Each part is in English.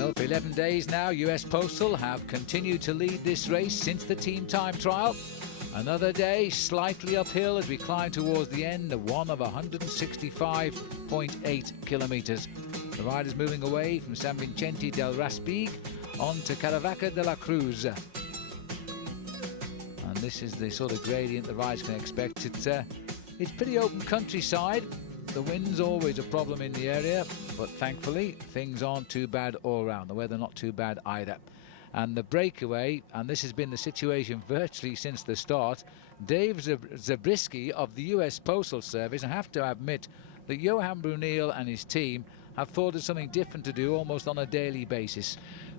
Well, for 11 days now, US Postal have continued to lead this race since the team time trial. Another day slightly uphill as we climb towards the end of one of 165.8 kilometres. The riders moving away from San Vicente del Raspig on to Caravaca de la Cruz. And this is the sort of gradient the riders can expect. It's pretty open countryside. The wind's always a problem in the area, but thankfully things aren't too bad all around. The weather not too bad either. And the breakaway, and this has been the situation virtually since the start, Dave Zabriskie of the US Postal Service, I have to admit that Johan Brunel and his team have thought of something different to do almost on a daily basis.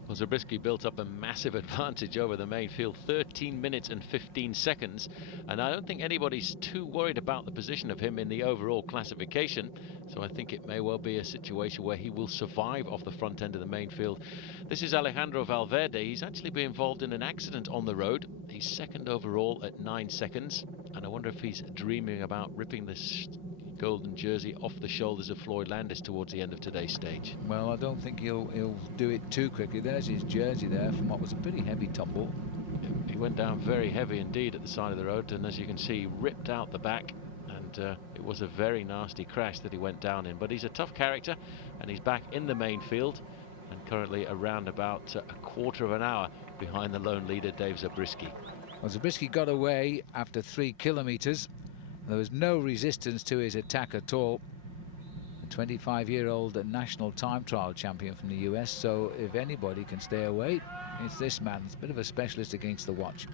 Well, Zabriskie built up a massive advantage over the main field, 13 minutes and 15 seconds, and I don't think anybody's too worried about the position of him in the overall classification, so I think it may well be a situation where he will survive off the front end of the main field. This is Alejandro Valverde. He's actually been involved in an accident on the road. He's second overall at 9 seconds, and I wonder if he's dreaming about ripping this golden jersey off the shoulders of Floyd Landis towards the end of today's stage. Well, I don't think he'll do it too quickly. There's his jersey there from what was a pretty heavy tumble. He went down very heavy indeed at the side of the road, and as you can see, ripped out the back, and it was a very nasty crash that he went down in. But he's a tough character, and he's back in the main field, and currently around about a quarter of an hour behind the lone leader, Dave Zabriskie. Well, Zabriskie got away after 3 kilometres. There was no resistance to his attack at all. A 25-year-old national time trial champion from the US, so if anybody can stay away, it's this man. He's a bit of a specialist against the watch.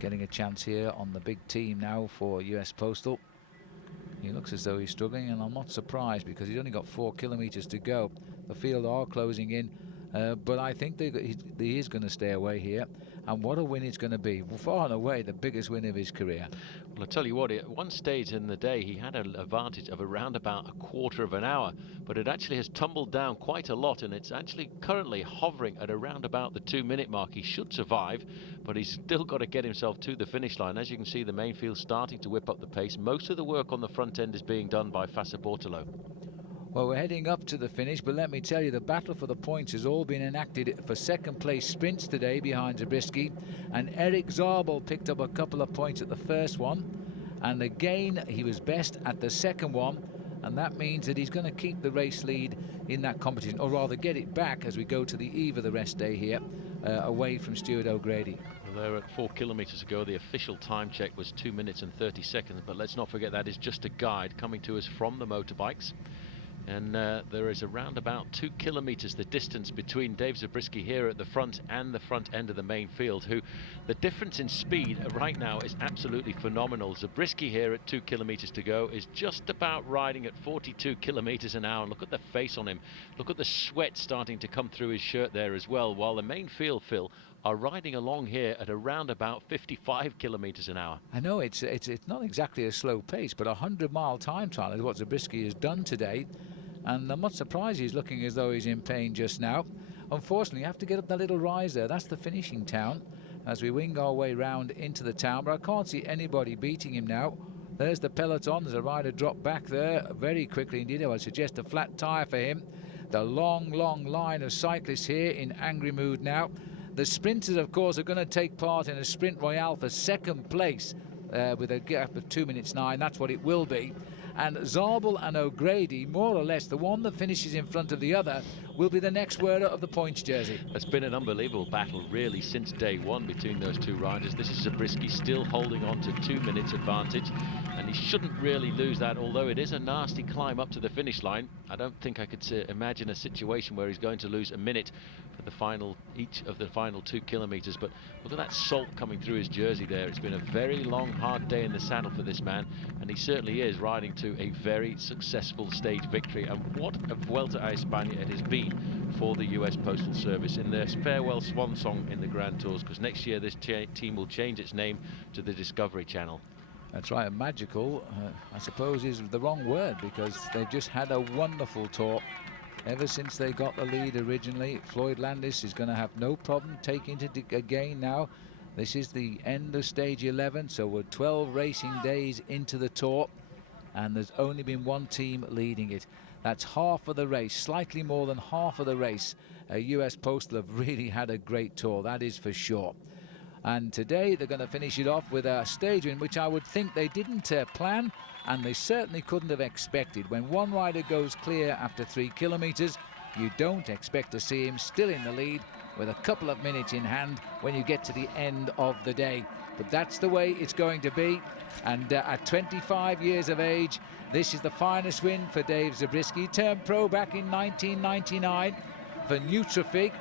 Getting a chance here on the big team now for US Postal. He looks as though he's struggling, and I'm not surprised because he's only got 4 kilometres to go. The field are closing in, but I think he is going to stay away here. And what a win it's going to be. Far and away the biggest win of his career. Well, I tell you what, at one stage in the day he had an advantage of around about a quarter of an hour, but it actually has tumbled down quite a lot, and it's actually currently hovering at around about the 2-minute mark. He should survive, but he's still got to get himself to the finish line. As you can see, the main field's starting to whip up the pace. Most of the work on the front end is being done by Fassa Bortolo. Well, we're heading up to the finish, but let me tell you, the battle for the points has all been enacted for second place sprints today behind Zabriskie, and Erik Zabel picked up a couple of points at the first one, and again he was best at the second one, and that means that he's going to keep the race lead in that competition, or rather get it back as we go to the eve of the rest day here, away from Stuart O'Grady. Well, there at 4 kilometres ago, the official time check was 2 minutes and 30 seconds, but let's not forget that is just a guide coming to us from the motorbikes. And there is around about 2 kilometres the distance between Dave Zabriskie here at the front and the front end of the main field, who the difference in speed right now is absolutely phenomenal. Zabriskie here at 2 kilometres to go is just about riding at 42 kilometres an hour. And look at the face on him. Look at the sweat starting to come through his shirt there as well, while the main field, Phil, are riding along here at around about 55 kilometres an hour. I know it's not exactly a slow pace, but a 100-mile time trial is what Zabriskie has done today. And I'm not surprised he's looking as though he's in pain just now. Unfortunately, you have to get up that little rise there. That's the finishing town as we wing our way round into the town. But I can't see anybody beating him now. There's the peloton. There's a rider dropped back there very quickly indeed. I would suggest a flat tyre for him. The long line of cyclists here in angry mood now. The sprinters, of course, are going to take part in a sprint royale for second place with a gap of 2 minutes 9. That's what it will be. And Zabel and O'Grady, more or less, the one that finishes in front of the other, will be the next wearer of the points jersey. It's been an unbelievable battle, really, since day one between those two riders. This is Zabriskie still holding on to 2 minutes advantage, and he shouldn't really lose that, although it is a nasty climb up to the finish line. I don't think I could imagine a situation where he's going to lose a minute for each of the final 2 kilometres. But look at that salt coming through his jersey there. It's been a very long, hard day in the saddle for this man, and he certainly is riding to a very successful stage victory. And what a Vuelta a España it has been for the US Postal Service in their farewell swan song in the Grand Tours, because next year this team will change its name to the Discovery Channel. That's right, magical, I suppose, is the wrong word, because they've just had a wonderful tour. Ever since they got the lead originally, Floyd Landis is going to have no problem taking it again now. This is the end of stage 11, so we're 12 racing days into the tour, and there's only been one team leading it. That's half of the race, slightly more than half of the race, US Postal have really had a great tour, that is for sure. And today they're going to finish it off with a stage win, which I would think they didn't plan, and they certainly couldn't have expected. When one rider goes clear after 3 kilometres, you don't expect to see him still in the lead with a couple of minutes in hand when you get to the end of the day. But that's the way it's going to be. And at 25 years of age, this is the finest win for Dave Zabriskie. He turned pro back in 1999 for Nutrafig,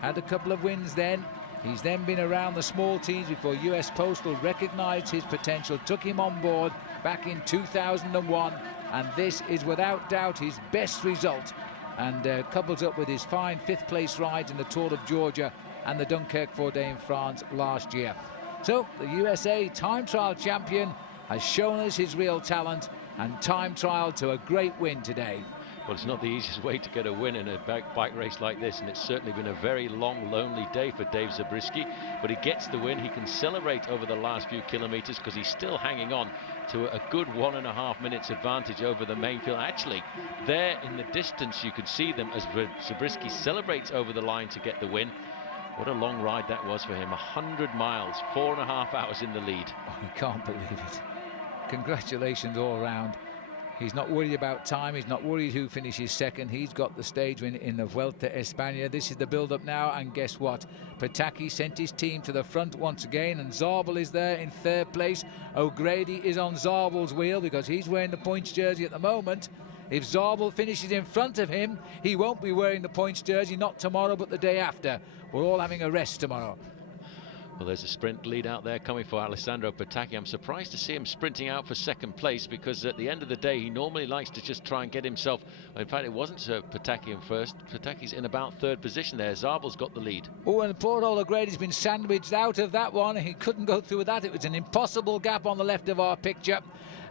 had a couple of wins then. He's then been around the small teams before US Postal recognised his potential, took him on board back in 2001, and this is without doubt his best result, and couples up with his fine 5th place rides in the Tour of Georgia and the Dunkirk 4-day in France last year. So the USA time trial champion has shown us his real talent and time trial to a great win today. Well, it's not the easiest way to get a win in a bike race like this, and it's certainly been a very long, lonely day for Dave Zabriskie, but he gets the win. He can celebrate over the last few kilometres because he's still hanging on to a good 1.5 minutes advantage over the main field. Actually, there in the distance you can see them as Zabriskie celebrates over the line to get the win. What a long ride that was for him. 100 miles, 4.5 hours in the lead. Oh, you can't believe it. Congratulations all round. He's not worried about time, he's not worried who finishes second. He's got the stage win in the Vuelta España. This is the build-up now, and guess what? Petacchi sent his team to the front once again, and Zabel is there in 3rd place. O'Grady is on Zabel's wheel because he's wearing the points jersey at the moment. If Zabel finishes in front of him, he won't be wearing the points jersey, not tomorrow but the day after. We're all having a rest tomorrow. Well, there's a sprint lead out there coming for Alessandro Petacchi. I'm surprised to see him sprinting out for 2nd place, because at the end of the day he normally likes to just try and get himself, in fact it wasn't Petacchi in first, Petacchi's in about 3rd position there. Zabel's got the lead. Oh, and poor old O'Grady's been sandwiched out of that one. He couldn't go through with that. It was an impossible gap on the left of our picture,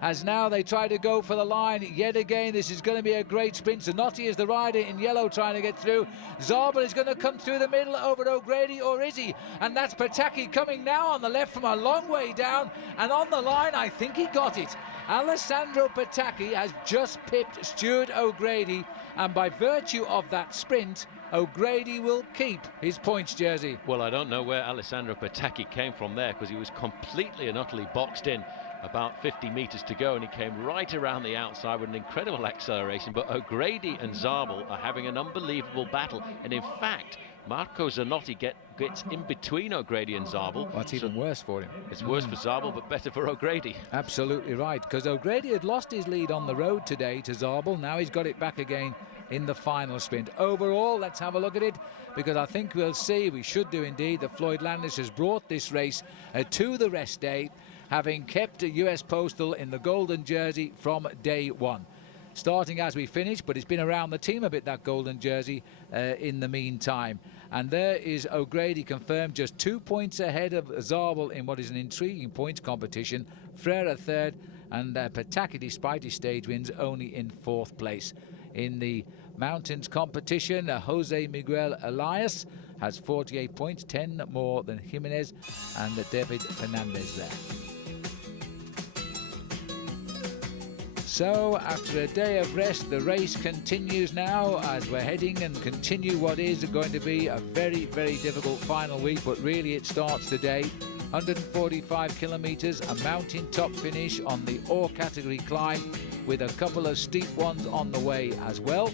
as now they try to go for the line yet again. This is going to be a great sprint. Zanotti is the rider in yellow trying to get through. Zabel is going to come through the middle over O'Grady, or is he? And that's Petacchi coming now on the left from a long way down, and on the line I think he got it. Alessandro Petacchi has just pipped Stuart O'Grady, and by virtue of that sprint, O'Grady will keep his points jersey. Well, I don't know where Alessandro Petacchi came from there, because he was completely and utterly boxed in. About 50 metres to go, and he came right around the outside with an incredible acceleration. But O'Grady and Zabel are having an unbelievable battle, and in fact Marco Zanotti gets in between O'Grady and Zabel. Well, it's even worse for him. It's worse for Zabel, but better for O'Grady. Absolutely right, because O'Grady had lost his lead on the road today to Zabel. Now he's got it back again in the final sprint. Overall, let's have a look at it, because I think we'll see, we should do indeed, that Floyd Landis has brought this race to the rest day, having kept US Postal in the golden jersey from day one. Starting as we finish, but it's been around the team a bit, that golden jersey, in the meantime. And there is O'Grady confirmed, just 2 points ahead of Zabel in what is an intriguing points competition. Frere 3rd, and Petacchi, despite his stage wins, only in 4th place. In the mountains competition, Jose Miguel Elias has 48 points, 10 more than Jimenez and David Fernandez there. So after a day of rest, the race continues now as we're heading and continue what is going to be a very, very difficult final week, but really it starts today. 145 kilometres, a mountain top finish on the ore category climb with a couple of steep ones on the way as well.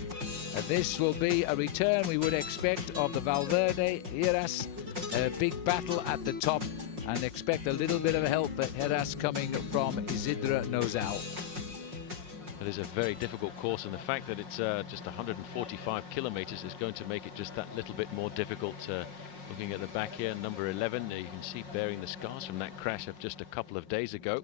This will be a return, we would expect, of the Valverde Heras big battle at the top, and expect a little bit of help for Heras coming from Isidre Nozal. It is a very difficult course, and the fact that it's just 145 kilometres is going to make it just that little bit more difficult. Looking at the back here, number 11, you can see bearing the scars from that crash of just a couple of days ago.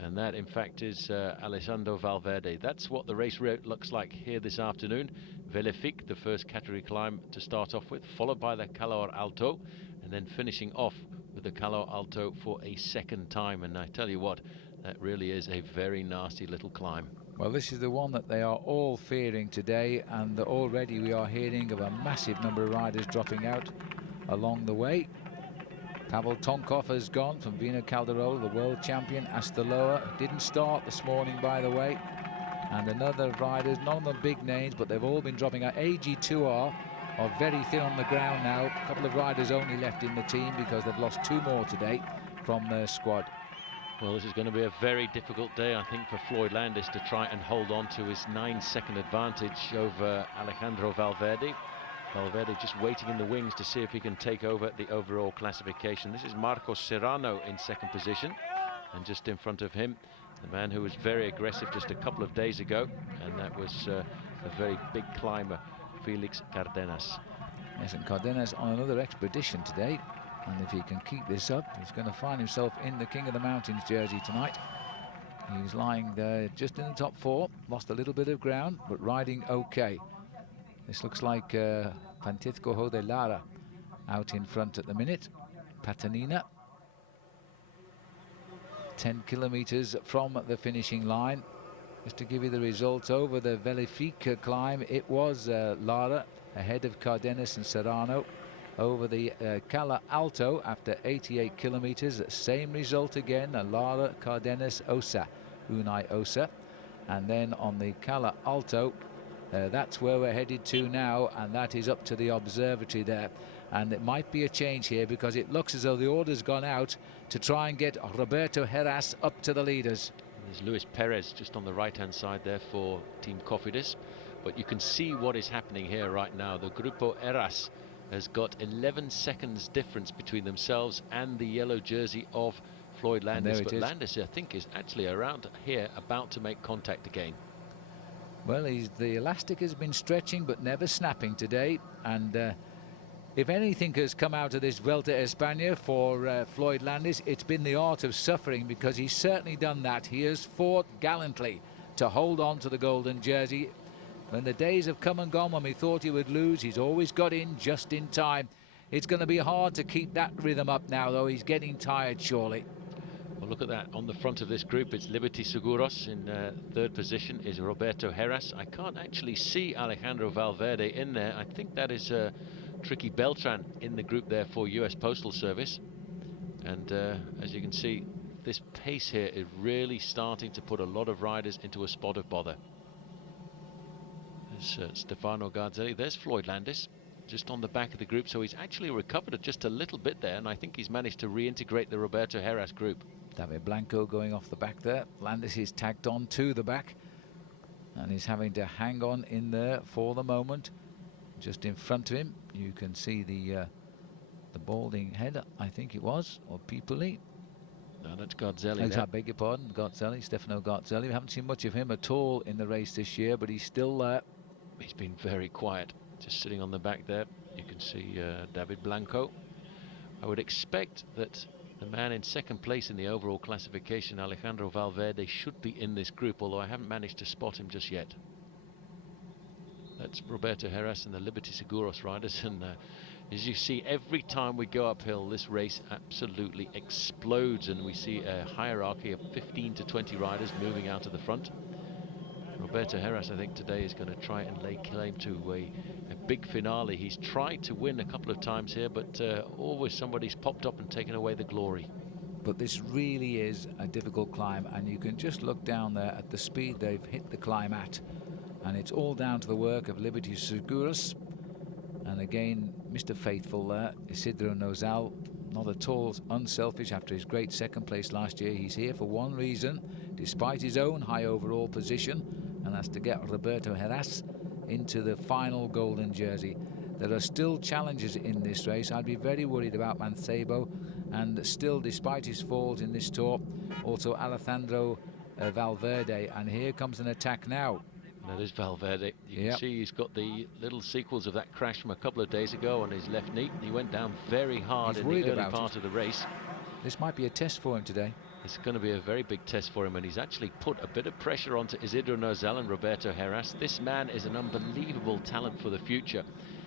And that, in fact, is Alessandro Valverde. That's what the race route looks like here this afternoon. Velefik, the first category climb to start off with, followed by the Calor Alto, and then finishing off with the Calor Alto for a 2nd time. And I tell you what, that really is a very nasty little climb. Well, this is the one that they are all fearing today, and already we are hearing of a massive number of riders dropping out along the way. Pavel Tonkov has gone from Vino Calderola, the world champion. Astaloa didn't start this morning, by the way. And another riders, none of them big names, but they've all been dropping out. AG2R are very thin on the ground now. A couple of riders only left in the team because they've lost 2 more today from their squad. Well, this is going to be a very difficult day, I think, for Floyd Landis to try and hold on to his 9-second advantage over Alejandro Valverde. Valverde just waiting in the wings to see if he can take over the overall classification. This is Marcos Serrano in 2nd position, and just in front of him, the man who was very aggressive just a couple of days ago, and that was a very big climber, Félix Cárdenas. Yes, and Cárdenas on another expedition today, and if he can keep this up, he's going to find himself in the King of the Mountains jersey tonight. He's lying there just in the top 4, lost a little bit of ground, but riding okay. This looks like Francisco de Lara out in front at the minute. Patanina, 10 kilometers from the finishing line. Just to give you the results over the Vellifique climb, it was Lara ahead of Cárdenas and Serrano. Over the Cala Alto after 88 kilometers, same result again, Lara, Cárdenas, Osa, Unai Osa. And then on the Cala Alto, that's where we're headed to now, and that is up to the observatory there. And it might be a change here because it looks as though the order's gone out to try and get Roberto Heras up to the leaders. There's Luis Perez just on the right-hand side there for Team Cofidis. But you can see what is happening here right now. The Grupo Heras has got 11 seconds difference between themselves and the yellow jersey of Floyd Landis. But Landis, I think, is actually around here about to make contact again. Well, the elastic has been stretching but never snapping today, and if anything has come out of this Vuelta a España for Floyd Landis, it's been the art of suffering, because he's certainly done that. He has fought gallantly to hold on to the golden jersey. When the days have come and gone when we thought he would lose, he's always got in just in time. It's going to be hard to keep that rhythm up now, though. He's getting tired, surely. Well, look at that. On the front of this group, it's Liberty Seguros. In 3rd position is Roberto Heras. I can't actually see Alejandro Valverde in there. I think that is Tricky Beltran in the group there for US Postal Service. And as you can see, this pace here is really starting to put a lot of riders into a spot of bother. There's Stefano Garzelli. There's Floyd Landis just on the back of the group, so he's actually recovered just a little bit there, and I think he's managed to reintegrate the Roberto Heras group. David Blanco going off the back there. Landis is tagged on to the back, and he's having to hang on in there for the moment. Just in front of him, you can see the balding head, I think it was, or Pipoli. No, that's Garzelli. I beg your pardon, Garzelli, Stefano Garzelli. We haven't seen much of him at all in the race this year, but he's still there. He's been very quiet, just sitting on the back there. You can see David Blanco. I would expect that the man in 2nd place in the overall classification, Alejandro Valverde, should be in this group, although I haven't managed to spot him just yet. That's Roberto Heras and the Liberty Seguros riders, and as you see, every time we go uphill, this race absolutely explodes, and we see a hierarchy of 15 to 20 riders moving out of the front. Roberto Heras, I think, today is going to try and lay claim to a big finale. He's tried to win a couple of times here, but always somebody's popped up and taken away the glory. But this really is a difficult climb, and you can just look down there at the speed they've hit the climb at, and it's all down to the work of Liberty Seguros. And again, Mr. Faithful there, Isidro Nozal, not at all unselfish after his great 2nd place last year. He's here for one reason, despite his own high overall position, and that's to get Roberto Heras into the final golden jersey. There are still challenges in this race. I'd be very worried about Mancebo, and still, despite his falls in this tour, also Alessandro Valverde. And here comes an attack now. That is Valverde. You can see he's got the little sequels of that crash from a couple of days ago on his left knee. He went down very hard in the early part of the race. This might be a test for him today. It's going to be a very big test for him, and he's actually put a bit of pressure onto Isidro Nozal and Roberto Heras. This man is an unbelievable talent for the future.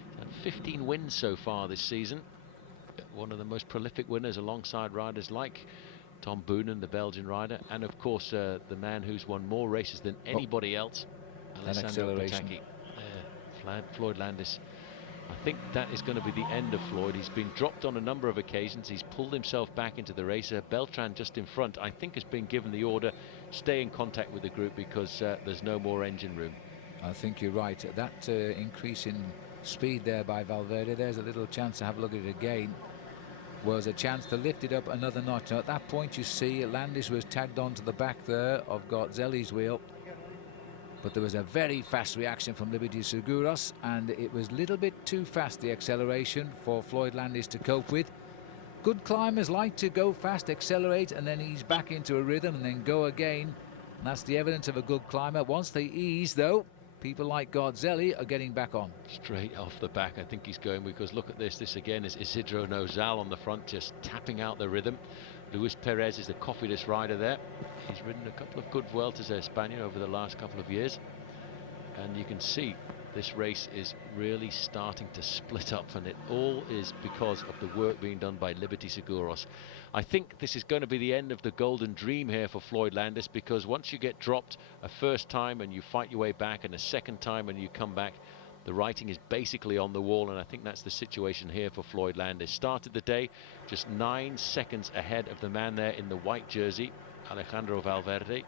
He's had 15 wins so far this season. One of the most prolific winners alongside riders like Tom Boonen, the Belgian rider, and of course the man who's won more races than anybody else, Alessandro Petacchi. Floyd Landis. I think that is going to be the end of Floyd. He's been dropped on a number of occasions. He's pulled himself back into the race. Beltran just in front, I think, has been given the order, stay in contact with the group because there's no more engine room. I think you're right. That increase in speed there by Valverde. There's a little chance to have a look at it again. Was a chance to lift it up another notch. Now at that point you see Landis was tagged onto the back there of Garzelli's wheel, but there was a very fast reaction from Liberty Seguros, and it was a little bit too fast, the acceleration, for Floyd Landis to cope with. Good climbers like to go fast, accelerate, and then ease back into a rhythm and then go again. And that's the evidence of a good climber. Once they ease, though, people like Garzelli are getting back on. Straight off the back, I think he's going, because look at this. This again is Isidro Nozal on the front, just tapping out the rhythm. Luis Perez is the cofidus rider there. He's ridden a couple of good Vueltas a España over the last couple of years. And you can see this race is really starting to split up, and it all is because of the work being done by Liberty Seguros. I think this is going to be the end of the golden dream here for Floyd Landis, because once you get dropped a first time and you fight your way back, and a second time and you come back, the writing is basically on the wall, and I think that's the situation here for Floyd Landis. Started the day just 9 seconds ahead of the man there in the white jersey, Alejandro Valverde,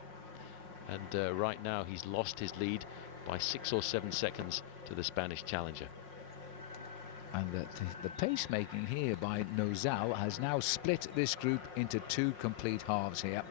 and right now he's lost his lead by 6 or 7 seconds to the Spanish challenger. And the pace-making here by Nozal has now split this group into 2 complete halves here,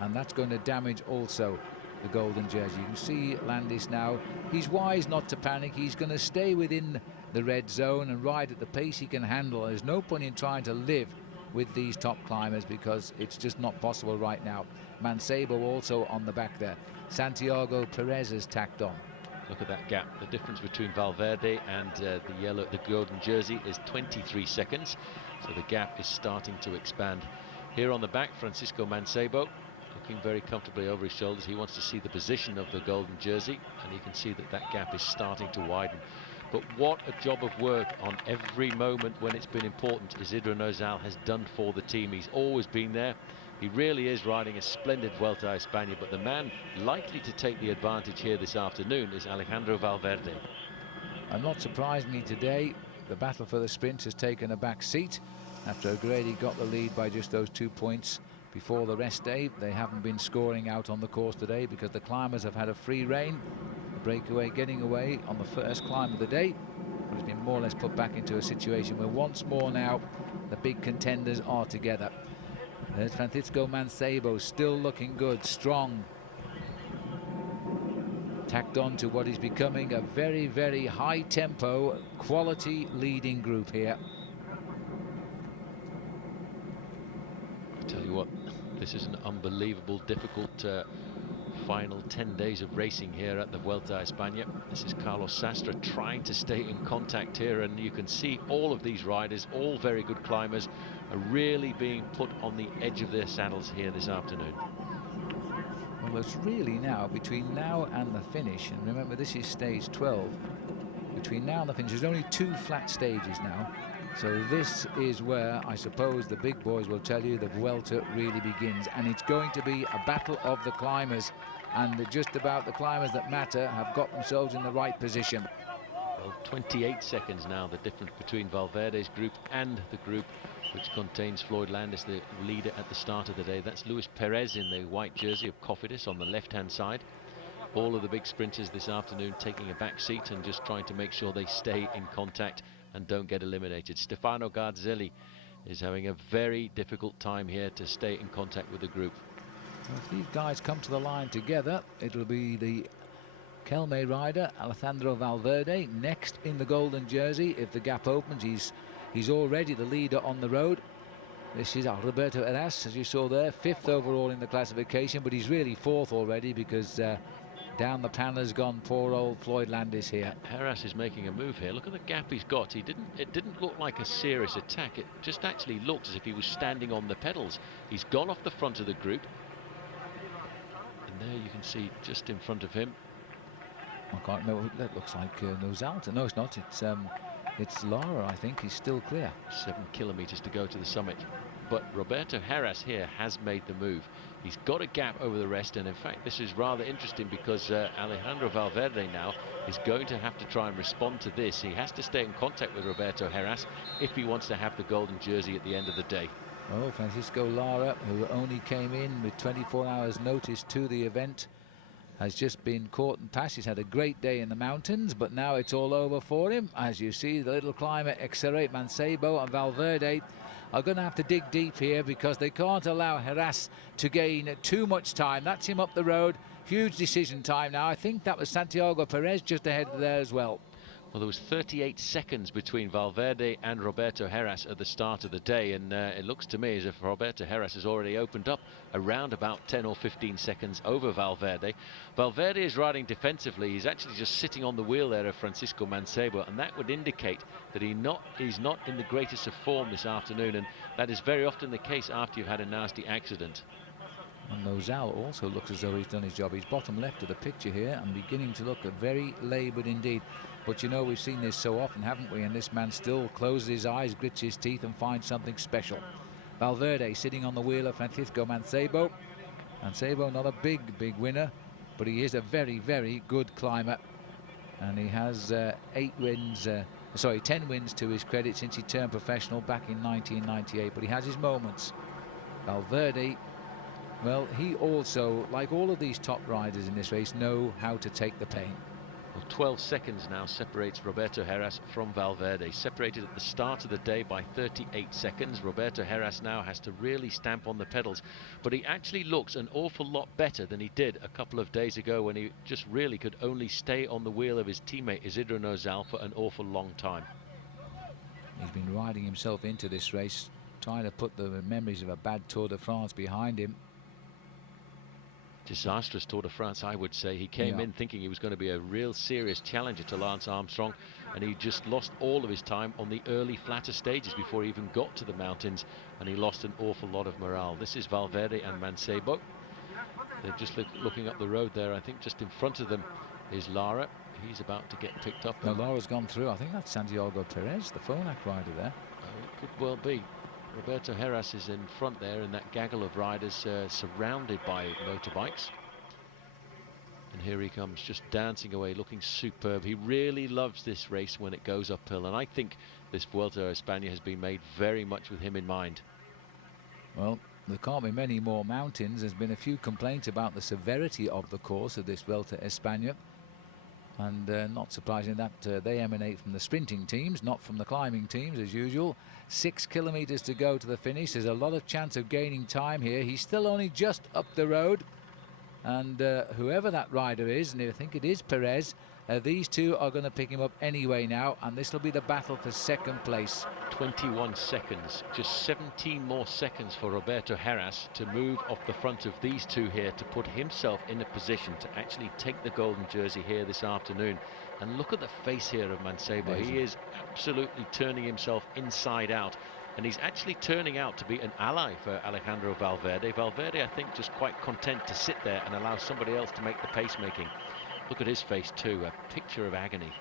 and that's going to damage also the golden jersey. You can see Landis now, he's wise not to panic. He's going to stay within the red zone and ride at the pace he can handle. There's no point in trying to live with these top climbers, because it's just not possible right now. Mancebo also on the back there. Santiago Pérez has tacked on. Look at that gap. The difference between Valverde and the golden jersey is 23 seconds. So the gap is starting to expand. Here on the back, Francisco Mancebo, looking very comfortably over his shoulders. He wants to see the position of the golden jersey, and you can see that that gap is starting to widen. But what a job of work on every moment when it's been important Isidro Nozal has done for the team. He's always been there. He really is riding a splendid Vuelta a España, but the man likely to take the advantage here this afternoon is Alejandro Valverde. And not surprisingly today, the battle for the sprint has taken a back seat. After O'Grady got the lead by just those 2 points before the rest day, they haven't been scoring out on the course today because the climbers have had a free rein. The breakaway getting away on the first climb of the day, but it's been more or less put back into a situation where once more now the big contenders are together. There's Francisco Mancebo, still looking good, strong. Tacked on to what is becoming a very, very high tempo, quality leading group here. I tell you what, this is an unbelievable, difficult final 10 days of racing here at the Vuelta a España. This is Carlos Sastre trying to stay in contact here, and you can see all of these riders, all very good climbers, are really being put on the edge of their saddles here this afternoon. Well, it's really now, between now and the finish, and remember this is stage 12, between now and the finish there's only 2 flat stages now, so this is where I suppose the big boys will tell you the Vuelta really begins, and it's going to be a battle of the climbers, and just about the climbers that matter have got themselves in the right position. Well, 28 seconds now the difference between Valverde's group and the group which contains Floyd Landis, the leader at the start of the day. That's Luis Perez in the white jersey of Cofidis on the left-hand side. All of the big sprinters this afternoon taking a back seat and just trying to make sure they stay in contact and don't get eliminated. Stefano Garzelli is having a very difficult time here to stay in contact with the group. Well, if these guys come to the line together, it'll be the Kelme rider Alessandro Valverde next in the golden jersey. If the gap opens, he's already the leader on the road. This is Roberto Heras, as you saw there, 5th overall in the classification, but he's really 4th already because down the pan has gone poor old Floyd Landis here. Heras is making a move here. Look at the gap he's got. It didn't look like a serious attack. It just actually looked as if he was standing on the pedals. He's gone off the front of the group, and there you can see just in front of him. I can't remember. That looks like Nozal. No, it's not. It's Lara, I think. He's still clear. 7 kilometers to go to the summit. But Roberto Heras here has made the move. He's got a gap over the rest, and in fact this is rather interesting because Alejandro Valverde now is going to have to try and respond to this. He has to stay in contact with Roberto Heras if he wants to have the golden jersey at the end of the day. Oh, Francisco Lara, who only came in with 24 hours notice to the event, has just been caught and passed. He's had a great day in the mountains, but now it's all over for him. As you see, the little climber Xerre, Mancebo and Valverde are going to have to dig deep here because they can't allow Heras to gain too much time. That's him up the road. Huge decision time now. I think that was Santiago Pérez just ahead there as well. Well, there was 38 seconds between Valverde and Roberto Heras at the start of the day, and it looks to me as if Roberto Heras has already opened up around about 10 or 15 seconds over Valverde. Valverde is riding defensively. He's actually just sitting on the wheel there of Francisco Mancebo, and that would indicate that he's not in the greatest of form this afternoon, and that is very often the case after you've had a nasty accident. And Lozal also looks as though he's done his job. He's bottom left of the picture here and beginning to look very laboured indeed. But you know, we've seen this so often, haven't we? And this man still closes his eyes, grits his teeth and finds something special. Valverde sitting on the wheel of Francisco Mancebo. Mancebo not a big winner, but he is a very, very good climber. And he has 10 wins to his credit since he turned professional back in 1998. But he has his moments. Valverde, well, he also, like all of these top riders in this race, know how to take the pain. Well, 12 seconds now separates Roberto Heras from Valverde. Separated at the start of the day by 38 seconds. Roberto Heras now has to really stamp on the pedals, but he actually looks an awful lot better than he did a couple of days ago when he just really could only stay on the wheel of his teammate Isidro Nozal for an awful long time. He's been riding himself into this race, trying to put the memories of a bad Tour de France behind him. Disastrous Tour de France, I would say. He came in thinking he was going to be a real serious challenger to Lance Armstrong, and he just lost all of his time on the early flatter stages before he even got to the mountains, and he lost an awful lot of morale. This is Valverde and Mancebo. They're just looking up the road there. I think just in front of them is Lara. He's about to get picked up. No, Lara's gone through. I think that's Santiago Pérez, the Phonak rider there. It could well be. Roberto Heras is in front there in that gaggle of riders surrounded by motorbikes. And here he comes, just dancing away, looking superb. He really loves this race when it goes uphill, and I think this Vuelta a España has been made very much with him in mind. Well, there can't be many more mountains. There's been a few complaints about the severity of the course of this Vuelta a España. And not surprising that they emanate from the sprinting teams, not from the climbing teams as usual. 6 kilometers to go to the finish. There's a lot of chance of gaining time here. He's still only just up the road, and whoever that rider is, and I think it is Perez, these two are going to pick him up anyway now, and this will be the battle for second place. 21 seconds, just 17 more seconds for Roberto Heras to move off the front of these two here to put himself in a position to actually take the golden jersey here this afternoon. And look at the face here of Mancebo. Amazing. He is absolutely turning himself inside out, and he's actually turning out to be an ally for Alejandro Valverde. Valverde, I think, just quite content to sit there and allow somebody else to make the pace making. Look at his face too, a picture of agony.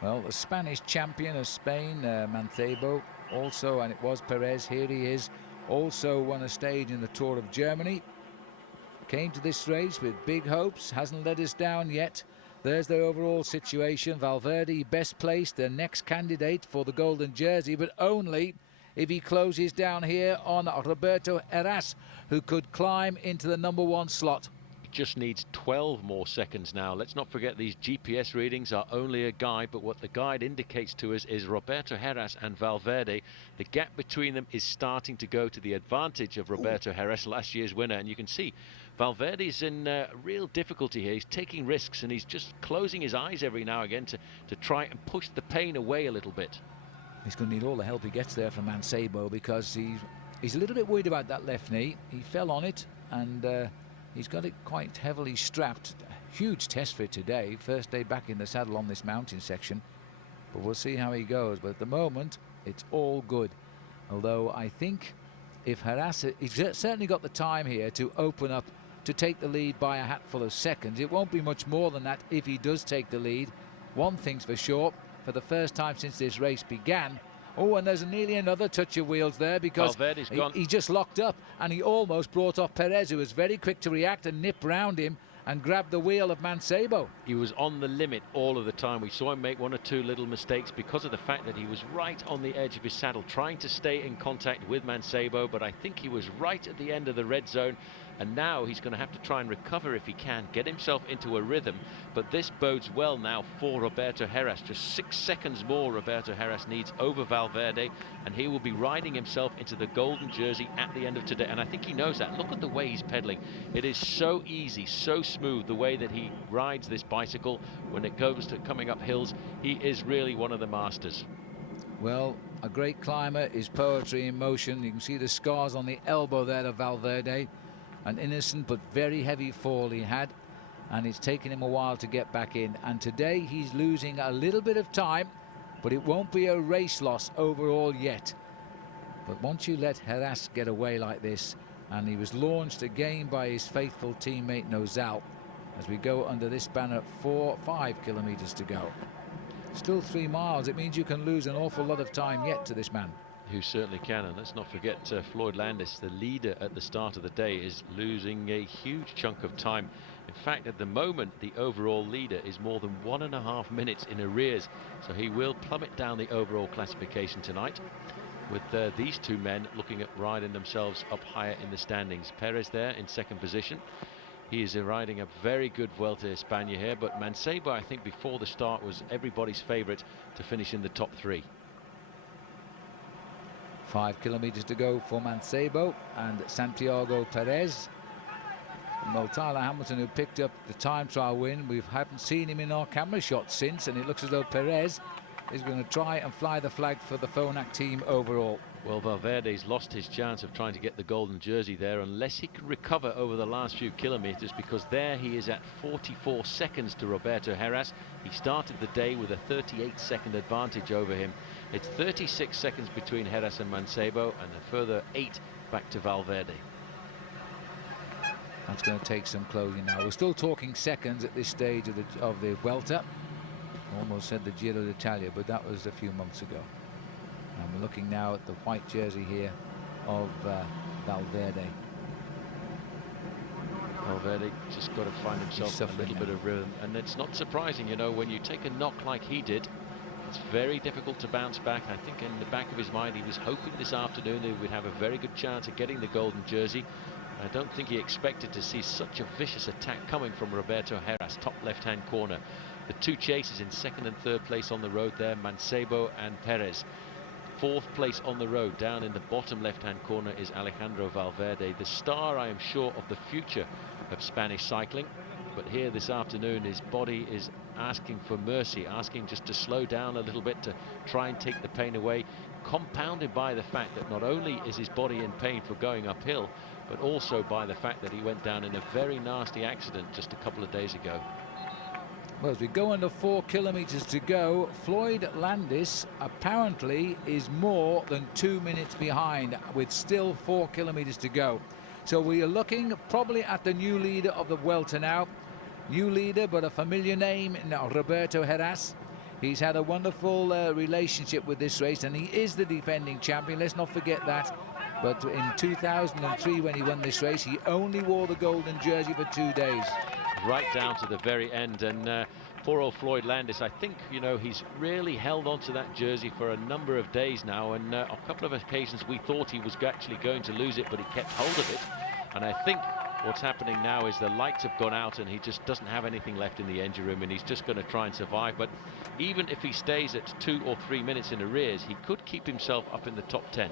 Well, the Spanish champion of Spain, Mancebo, also, and it was Perez, here he is, also won a stage in the Tour of Germany. Came to this race with big hopes, hasn't let us down yet. There's the overall situation. Valverde best placed, the next candidate for the golden jersey, but only if he closes down here on Roberto Heras, who could climb into the #1 slot. Just needs 12 more seconds now. Let's not forget these GPS readings are only a guide, but what the guide indicates to us is Roberto Heras and Valverde. The gap between them is starting to go to the advantage of Roberto Heras, last year's winner, and you can see Valverde's in real difficulty here. He's taking risks and he's just closing his eyes every now and again to try and push the pain away a little bit. He's going to need all the help he gets there from Mancebo, because he's a little bit worried about that left knee. He fell on it, and he's got it quite heavily strapped. Huge test for today. First day back in the saddle on this mountain section. But we'll see how he goes. But at the moment, it's all good. Although I think if Heras, he's certainly got the time here to open up, to take the lead by a hatful of seconds. It won't be much more than that if he does take the lead. One thing's for sure, for the first time since this race began. Oh, and there's nearly another touch of wheels there, because he just locked up, and he almost brought off Perez, who was very quick to react and nip round him and grab the wheel of Mancebo. He was on the limit all of the time. We saw him make one or two little mistakes because of the fact that he was right on the edge of his saddle, trying to stay in contact with Mancebo, but I think he was right at the end of the red zone, and now he's going to have to try and recover if he can, get himself into a rhythm. But this bodes well now for Roberto Heras. Just 6 seconds more Roberto Heras needs over Valverde, and he will be riding himself into the golden jersey at the end of today. And I think he knows that. Look at the way he's pedaling. It is so easy, so smooth, the way that he rides this bicycle when it goes to coming up hills. He is really one of the masters. Well, a great climber is poetry in motion. You can see the scars on the elbow there of Valverde. An innocent but very heavy fall he had, and it's taken him a while to get back in. And today he's losing a little bit of time, but it won't be a race loss overall yet. But once you let Heras get away like this, and he was launched again by his faithful teammate Nozal, as we go under this banner, 5 kilometers to go. Still 3 miles. It means you can lose an awful lot of time yet to this man. You certainly can, and let's not forget Floyd Landis, the leader at the start of the day, is losing a huge chunk of time. In fact, at the moment, the overall leader is more than 1.5 minutes in arrears, so he will plummet down the overall classification tonight, with these two men looking at riding themselves up higher in the standings. Pérez there in second position. He is riding a very good Vuelta a España here, but Mancebo, I think, before the start was everybody's favourite to finish in the top 3. 5 kilometers to go for Mancebo and Santiago Pérez. Well, Tyler Hamilton, who picked up the time trial win, we haven't seen him in our camera shots since, and it looks as though Pérez is going to try and fly the flag for the Phonak team overall. Well, Valverde's lost his chance of trying to get the golden jersey there unless he can recover over the last few kilometers, because there he is at 44 seconds to Roberto Heras. He started the day with a 38-second advantage over him. It's 36 seconds between Heras and Mancebo, and a further 8 back to Valverde. That's going to take some closing now. We're still talking seconds at this stage of the Vuelta. Almost said the Giro d'Italia, but that was a few months ago. And we're looking now at the white jersey here of Valverde. Valverde just got to find himself a little bit of rhythm, and it's not surprising, you know, when you take a knock like he did, it's very difficult to bounce back. I think in the back of his mind he was hoping this afternoon they would have a very good chance of getting the golden jersey. I don't think he expected to see such a vicious attack coming from Roberto Heras, top left-hand corner. The two chasers in second and third place on the road there, Mancebo and Pérez. Fourth place on the road, down in the bottom left-hand corner, is Alejandro Valverde, the star, I am sure, of the future of Spanish cycling. But here this afternoon, his body is asking for mercy, asking just to slow down a little bit, to try and take the pain away, compounded by the fact that not only is his body in pain for going uphill, but also by the fact that he went down in a very nasty accident just a couple of days ago. Well, as we go under 4 kilometers to go, Floyd Landis apparently is more than 2 minutes behind, with still 4 kilometers to go. So we are looking probably at the new leader of the Vuelta now. New leader, but a familiar name, Roberto Heras. He's had a wonderful relationship with this race, and he is the defending champion. Let's not forget that. But in 2003, when he won this race, he only wore the golden jersey for 2 days. Right down to the very end, and poor old Floyd Landis, I think, you know, he's really held on to that jersey for a number of days now, and a couple of occasions we thought he was actually going to lose it, but he kept hold of it. And I think what's happening now is the lights have gone out and he just doesn't have anything left in the engine room, and he's just going to try and survive. But even if he stays at 2 or 3 minutes in arrears, he could keep himself up in the top 10.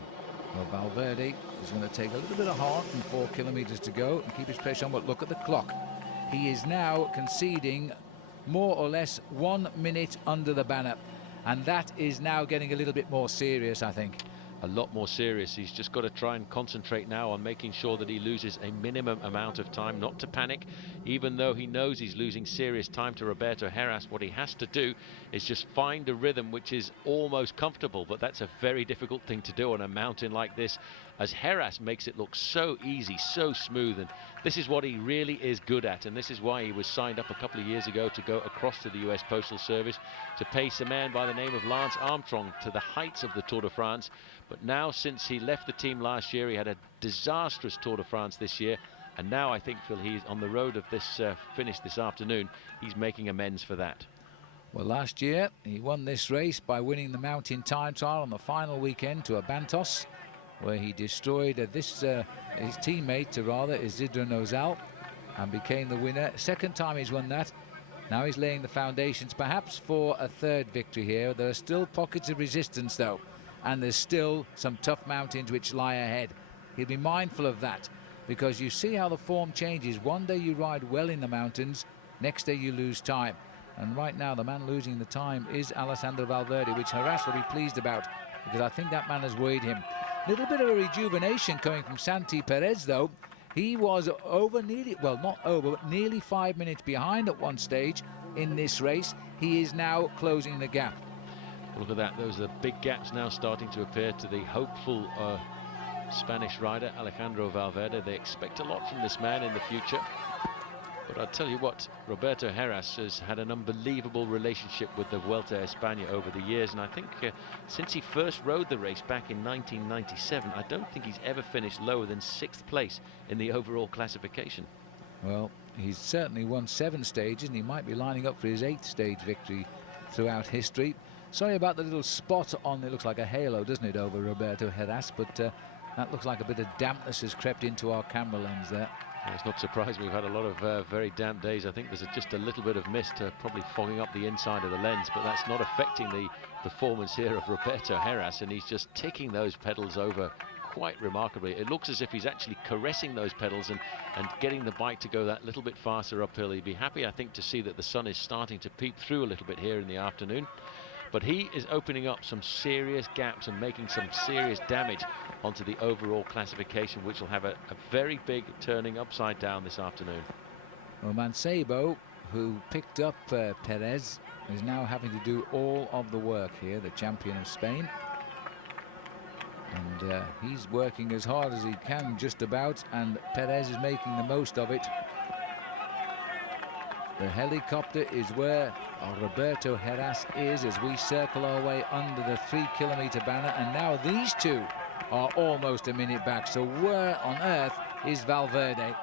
Well, Valverde is going to take a little bit of heart and 4 kilometers to go and keep his pressure on, but look at the clock. He is now conceding more or less 1 minute under the banner, and that is now getting a little bit more serious, I think. A lot more serious. He's just got to try and concentrate now on making sure that he loses a minimum amount of time, not to panic. Even though he knows he's losing serious time to Roberto Heras, what he has to do is just find a rhythm which is almost comfortable, but that's a very difficult thing to do on a mountain like this, as Heras makes it look so easy, so smooth, and this is what he really is good at, and this is why he was signed up a couple of years ago to go across to the US Postal Service to pace a man by the name of Lance Armstrong to the heights of the Tour de France. But now, since he left the team last year, he had a disastrous Tour de France this year, and now I think, Phil, he's on the road of this finish this afternoon. He's making amends for that. Well, last year he won this race by winning the mountain time trial on the final weekend to Abantos. where he destroyed his teammate, rather, Isidro Nozal, and became the winner. Second time he's won that. Now he's laying the foundations, perhaps, for a third victory here. There are still pockets of resistance, though, and there's still some tough mountains which lie ahead. He'll be mindful of that, because you see how the form changes. One day you ride well in the mountains, next day you lose time. And right now the man losing the time is Alessandro Valverde, which Heras will be pleased about, because I think that man has worried him. Little bit of a rejuvenation coming from Santi Pérez, though. He was nearly 5 minutes behind at one stage in this race. He is now closing the gap. Look at that, those are big gaps now starting to appear to the hopeful Spanish rider Alejandro Valverde. They expect a lot from this man in the future. But I'll tell you what, Roberto Heras has had an unbelievable relationship with the Vuelta a España over the years, and I think since he first rode the race back in 1997, I don't think he's ever finished lower than 6th place in the overall classification. Well, he's certainly won 7 stages, and he might be lining up for his 8th stage victory throughout history. Sorry about the little spot on, it looks like a halo, doesn't it, over Roberto Heras, but that looks like a bit of dampness has crept into our camera lens there. Well, it's not surprising. We've had a lot of very damp days. I think there's just a little bit of mist probably fogging up the inside of the lens, but that's not affecting the performance here of Roberto Heras, and he's just ticking those pedals over quite remarkably. It looks as if he's actually caressing those pedals and getting the bike to go that little bit faster uphill. He'd be happy, I think, to see that the sun is starting to peep through a little bit here in the afternoon. But he is opening up some serious gaps and making some serious damage onto the overall classification, which will have a very big turning upside down this afternoon. Well, Mancebo, who picked up Perez, is now having to do all of the work here, the champion of Spain. And he's working as hard as he can, just about, and Perez is making the most of it. The helicopter is where Roberto Heras is as we circle our way under the 3-kilometer banner, and now these two are almost a minute back. So where on earth is Valverde?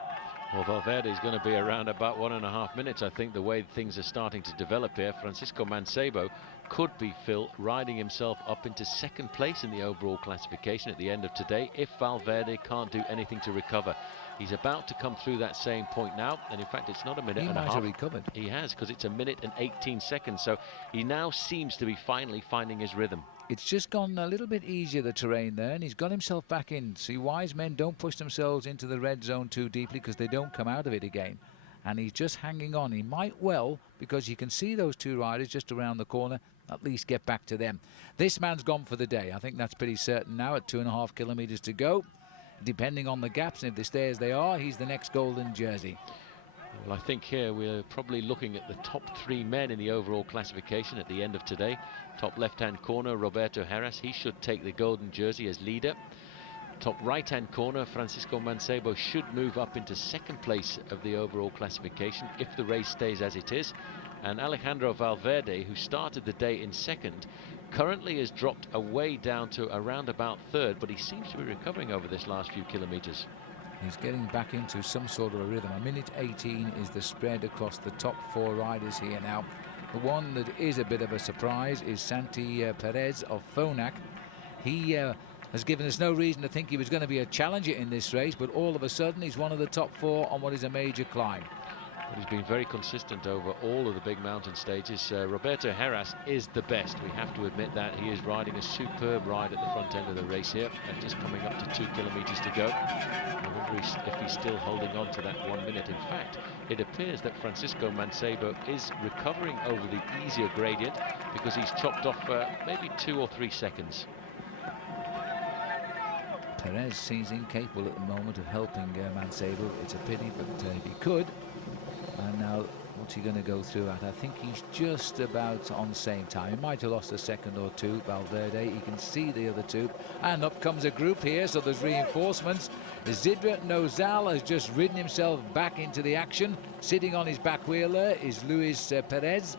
Well, Valverde is going to be around about 1.5 minutes, I think, the way things are starting to develop here. Francisco Mancebo could be, Phil, riding himself up into 2nd place in the overall classification at the end of today if Valverde can't do anything to recover. He's about to come through that same point now, and in fact it's not a minute and a half. He might have recovered. He has, because it's 1 minute and 18 seconds, so he now seems to be finally finding his rhythm. It's just gone a little bit easier, the terrain there, and he's got himself back in. See, wise men don't push themselves into the red zone too deeply, because they don't come out of it again. And he's just hanging on. He might well, because you can see those two riders just around the corner, at least get back to them. This man's gone for the day. I think that's pretty certain now at 2.5 kilometers to go. Depending on the gaps, and if they stay as they are, he's the next golden jersey. Well, I think here we're probably looking at the top 3 men in the overall classification at the end of today. Top left-hand corner, Roberto Heras. He should take the golden jersey as leader. Top right-hand corner, Francisco Mancebo should move up into 2nd place of the overall classification if the race stays as it is. And Alejandro Valverde, who started the day in 2nd, currently has dropped away down to around about 3rd, but he seems to be recovering over this last few kilometers. He's getting back into some sort of a rhythm. 1 minute 18 is the spread across the top 4 riders here now. The one that is a bit of a surprise is Santi Pérez of Phonak. He has given us no reason to think he was going to be a challenger in this race, but all of a sudden he's one of the top 4 on what is a major climb. He's been very consistent over all of the big mountain stages. Roberto Heras is the best, we have to admit that. He is riding a superb ride at the front end of the race here, and just coming up to 2 kilometers to go. I wonder if he's still holding on to that 1 minute. In fact, it appears that Francisco Mancebo is recovering over the easier gradient, because he's chopped off maybe 2 or 3 seconds. Perez seems incapable at the moment of helping Mancebo. It's a pity, but if he could. And now, what's he going to go through at? I think he's just about on the same time. He might have lost a second or two, Valverde. He can see the other two. And up comes a group here, so there's reinforcements. Isidro Nozal has just ridden himself back into the action. Sitting on his back wheeler is Luis Perez,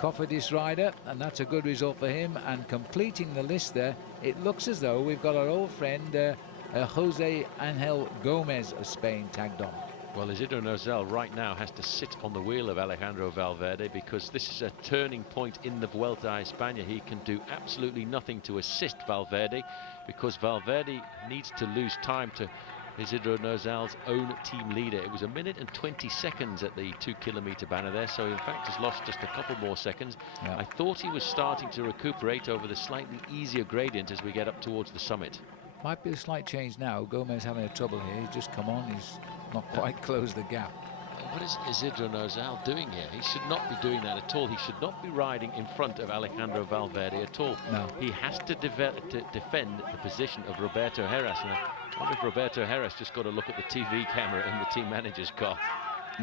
Cofidis rider, and that's a good result for him. And completing the list there, it looks as though we've got our old friend Jose Angel Gomez of Spain tagged on. Well, Isidro Nozal right now has to sit on the wheel of Alejandro Valverde, because this is a turning point in the Vuelta a España. He can do absolutely nothing to assist Valverde. because Valverde needs to lose time to Isidro Nozal's own team leader. It was 1 minute and 20 seconds at the 2 kilometer banner there, so in fact has lost just a couple more seconds. I thought he was starting to recuperate over the slightly easier gradient as we get up towards the summit. Might be a slight change now. Gomez having a trouble here. He's just come on. He's not quite closed the gap. What is Isidro Nozal doing here? He should not be doing that at all. He should not be riding in front of Alejandro Valverde at all. No. He has to defend the position of Roberto Heras. And I wonder if Roberto Heras just got to look at the TV camera in the team manager's car.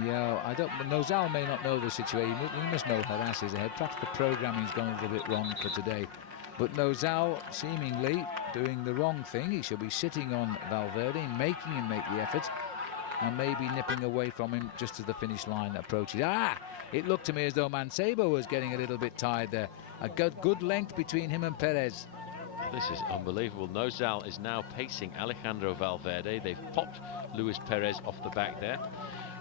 Yeah, I don't. Nozal may not know the situation. He must know Heras is ahead. Perhaps the programming's gone a little bit wrong for today. But Nozal seemingly doing the wrong thing. He should be sitting on Valverde, making him make the effort, and maybe nipping away from him just as the finish line approaches. It looked to me as though Mancebo was getting a little bit tired there. A good length between him and Perez. This is unbelievable. Nozal is now pacing Alejandro Valverde. They've popped Luis Perez off the back there.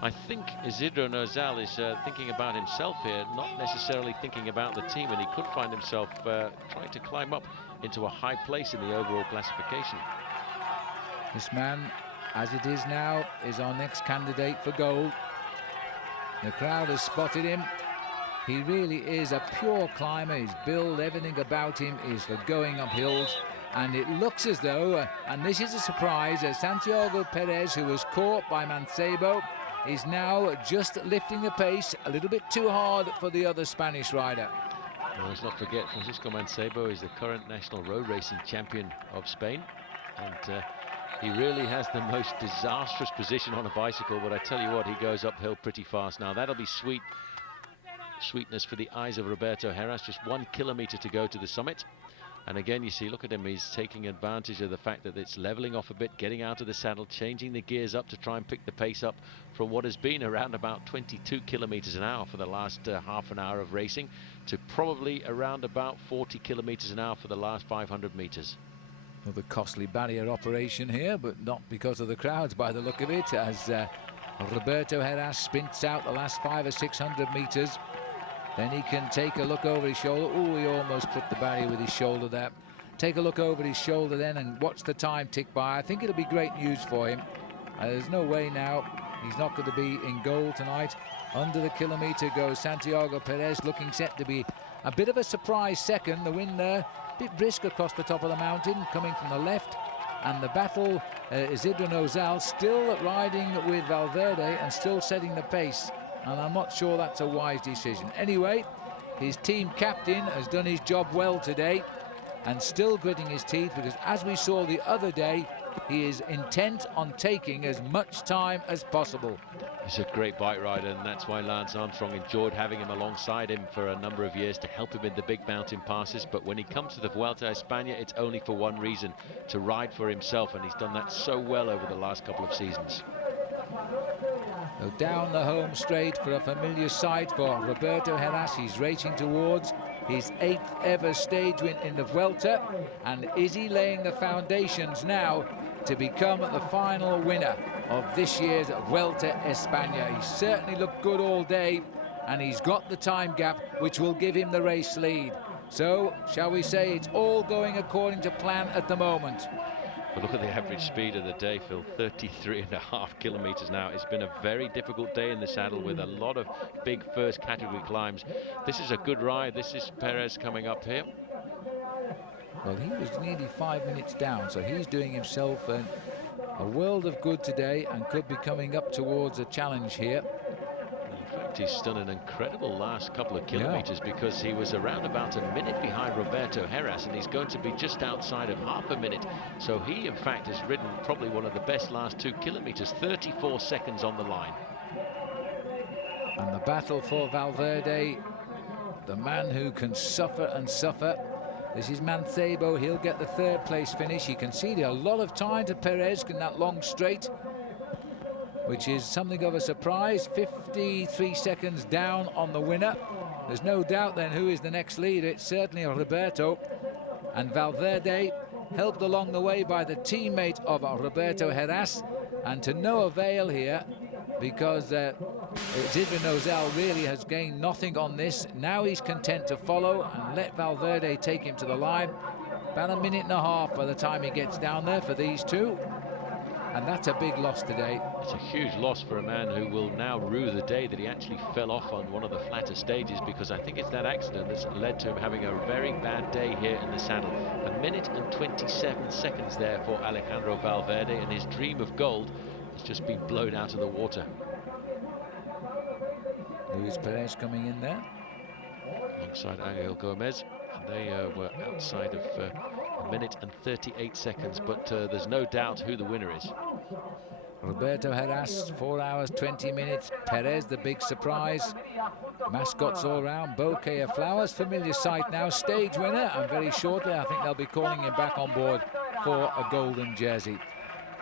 I think Isidro Nozal is thinking about himself here, not necessarily thinking about the team, and he could find himself trying to climb up into a high place in the overall classification. This man, as it is now, is our next candidate for gold. The crowd has spotted him. He really is a pure climber. His build, everything about him is for going up hills. And it looks as though, and this is a surprise, Santiago Pérez, who was caught by Mancebo, is now just lifting the pace a little bit too hard for the other Spanish rider. Well, let's not forget, Francisco Mancebo is the current national road racing champion of Spain. And he really has the most disastrous position on a bicycle, but I tell you what, he goes uphill pretty fast. Now that'll be sweetness for the eyes of Roberto Heras. Just 1 kilometer to go to the summit. And again, you see, look at him, he's taking advantage of the fact that it's leveling off a bit, getting out of the saddle, changing the gears up to try and pick the pace up from what has been around about 22 kilometers an hour for the last half an hour of racing to probably around about 40 kilometers an hour for the last 500 meters. Another costly barrier operation here, but not because of the crowds by the look of it, as Roberto Heras sprints out the last 500 or 600 meters. Then he can take a look over his shoulder. Oh, he almost clipped the barrier with his shoulder there. Take a look over his shoulder then and watch the time tick by. I think it'll be great news for him. There's no way now he's not going to be in goal tonight. Under the kilometer goes Santiago Pérez, looking set to be a bit of a surprise second. The wind there, a bit brisk across the top of the mountain, coming from the left. And the battle, Isidro Nozal still riding with Valverde and still setting the pace. And I'm not sure that's a wise decision. Anyway, his team captain has done his job well today and still gritting his teeth, because as we saw the other day, he is intent on taking as much time as possible. He's a great bike rider, and that's why Lance Armstrong enjoyed having him alongside him for a number of years to help him in the big mountain passes. But when he comes to the Vuelta a España, it's only for one reason: to ride for himself, and he's done that so well over the last couple of seasons. So down the home straight for a familiar sight for Roberto Heras. He's racing towards his 8th ever stage win in the Vuelta, and is he laying the foundations now to become the final winner of this year's Vuelta España? He certainly looked good all day, and he's got the time gap which will give him the race lead. So shall we say it's all going according to plan at the moment. But look at the average speed of the day, Phil, 33.5 kilometers now. It's been a very difficult day in the saddle with a lot of big first category climbs. This is a good ride. This is Perez coming up here. Well, he was nearly 5 minutes down, so he's doing himself a world of good today and could be coming up towards a challenge here. In fact, he's done an incredible last couple of kilometers, because he was around about a minute behind Roberto Heras, and he's going to be just outside of half a minute. So he, in fact, has ridden probably one of the best last 2 kilometers, 34 seconds on the line. And the battle for Valverde, the man who can suffer and suffer. This is Mancebo. He'll get the 3rd place finish. He conceded a lot of time to Perez in that long straight, which is something of a surprise. 53 seconds down on the winner. There's no doubt then who is the next leader. It's certainly Roberto. And Valverde, helped along the way by the teammate of Roberto Heras, and to no avail here, because Isidro Nozal really has gained nothing on this. Now he's content to follow and let Valverde take him to the line. About a minute and a half by the time he gets down there for these two. And that's a big loss today. It's a huge loss for a man who will now rue the day that he actually fell off on one of the flatter stages, because I think it's that accident that's led to him having a very bad day here in the saddle. A minute and 27 seconds there for Alejandro Valverde, and his dream of gold has just been blown out of the water. Luis Perez coming in there. Alongside Angel Gomez. They were outside of a minute and 38 seconds, but there's no doubt who the winner is. Roberto Heras, 4 hours 20 minutes. Perez, the big surprise. Mascots all round, bouquet of flowers, familiar sight now, stage winner, and very shortly I think they'll be calling him back on board for a golden jersey.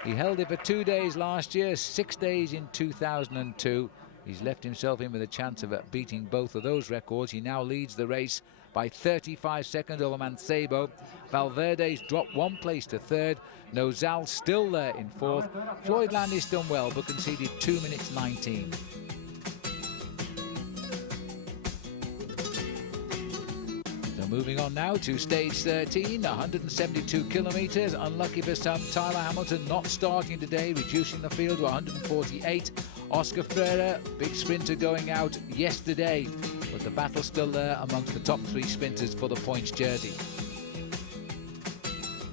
He held it for 2 days last year, 6 days in 2002. He's left himself in with a chance of beating both of those records. He now leads the race by 35 seconds over Mancebo. Valverde's dropped 1 place to 3rd. Nozal still there in 4th. Floyd Landis done well, but conceded 2 minutes 19. So moving on now to stage 13, 172 kilometres. Unlucky for some, Tyler Hamilton not starting today, reducing the field to 148. Oscar Freire, big sprinter, going out yesterday, but the battle's still there amongst the top 3 sprinters for the points jersey.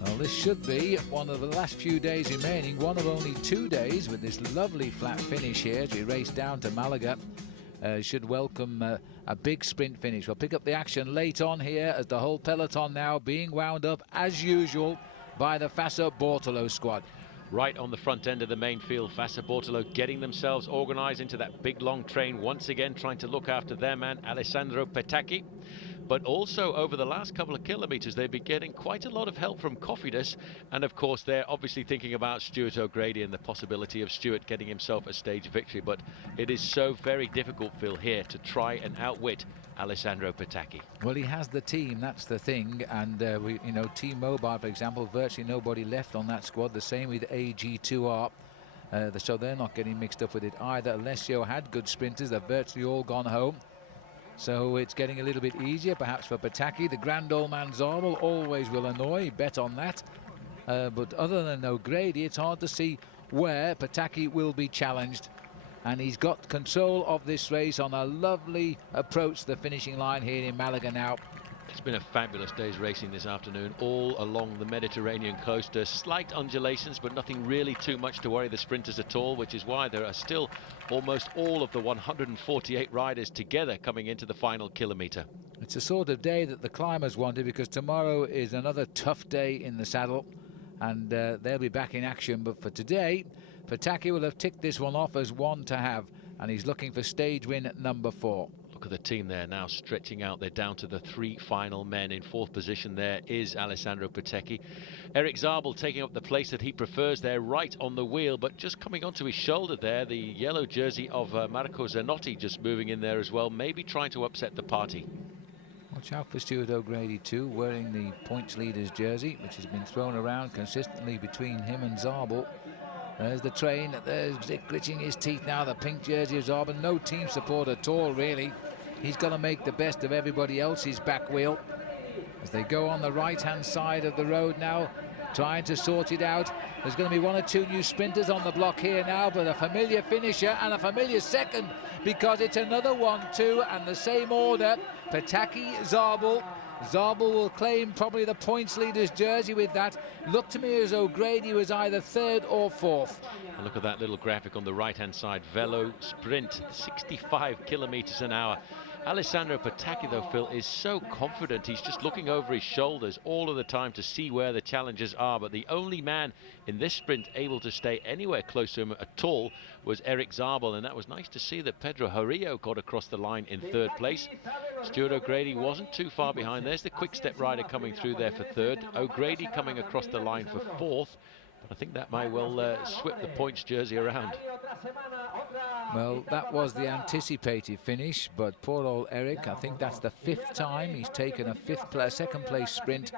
Well, this should be one of the last few days remaining, one of only 2 days, with this lovely flat finish here as we race down to Malaga. Should welcome a big sprint finish. We'll pick up the action late on here as the whole peloton now being wound up as usual by the Fassa Bortolo squad. Right on the front end of the main field, Fassa Bortolo getting themselves organised into that big long train, once again trying to look after their man Alessandro Petacchi. But also over the last couple of kilometres they've been getting quite a lot of help from Cofidis, and of course they're obviously thinking about Stuart O'Grady and the possibility of Stuart getting himself a stage victory. But it is so very difficult, Phil, here to try and outwit Alessandro Petacchi. Well, he has the team, that's the thing, and Team Mobile, for example, virtually nobody left on that squad. The same with AG2R, so they're not getting mixed up with it either. Alessio had good sprinters, they've virtually all gone home, so it's getting a little bit easier perhaps for Petacchi. The grand old man Zabel always will annoy, bet on that, but other than O'Grady, it's hard to see where Petacchi will be challenged. And he's got control of this race on a lovely approach to the finishing line here in Malaga now. It's been a fabulous day's racing this afternoon, all along the Mediterranean coast. Slight undulations, but nothing really too much to worry the sprinters at all, which is why there are still almost all of the 148 riders together coming into the final kilometre. It's the sort of day that the climbers wanted, because tomorrow is another tough day in the saddle, and they'll be back in action. But for today, Petacchi will have ticked this one off as one to have, and he's looking for stage win number 4. Look at the team there now stretching out. They're down to the 3 final men. In 4th position there is Alessandro Petacchi. Erik Zabel taking up the place that he prefers there, right on the wheel, but just coming onto his shoulder there, the yellow jersey of Marco Zanotti just moving in there as well, maybe trying to upset the party. Watch out for Stuart O'Grady too, wearing the points leader's jersey, which has been thrown around consistently between him and Zabel. There's the train, there's Zick gritting his teeth now, the pink jersey of Zabel. No team support at all, really. He's got to make the best of everybody else's back wheel. As they go on the right-hand side of the road now, trying to sort it out. There's going to be 1 or 2 new sprinters on the block here now, but a familiar finisher and a familiar second, because it's another 1-2 and the same order. Petacchi, Zabel. Zabel will claim probably the points leader's jersey with that. Looked to me as O'Grady was either 3rd or 4th. And look at that little graphic on the right-hand side. Velo sprint, 65 kilometres an hour. Alessandro Petacchi, though, Phil, is so confident. He's just looking over his shoulders all of the time to see where the challengers are. But the only man in this sprint able to stay anywhere close to him at all was Erik Zabel. And that was nice to see that Pedro Horillo got across the line in 3rd place. Stuart O'Grady wasn't too far behind. There's the quick-step rider coming through there for 3rd. O'Grady coming across the line for 4th. But I think that might well swip the points jersey around. Well, that was the anticipated finish, but poor old Erik, I think that's the 5th time he's taken a second place sprint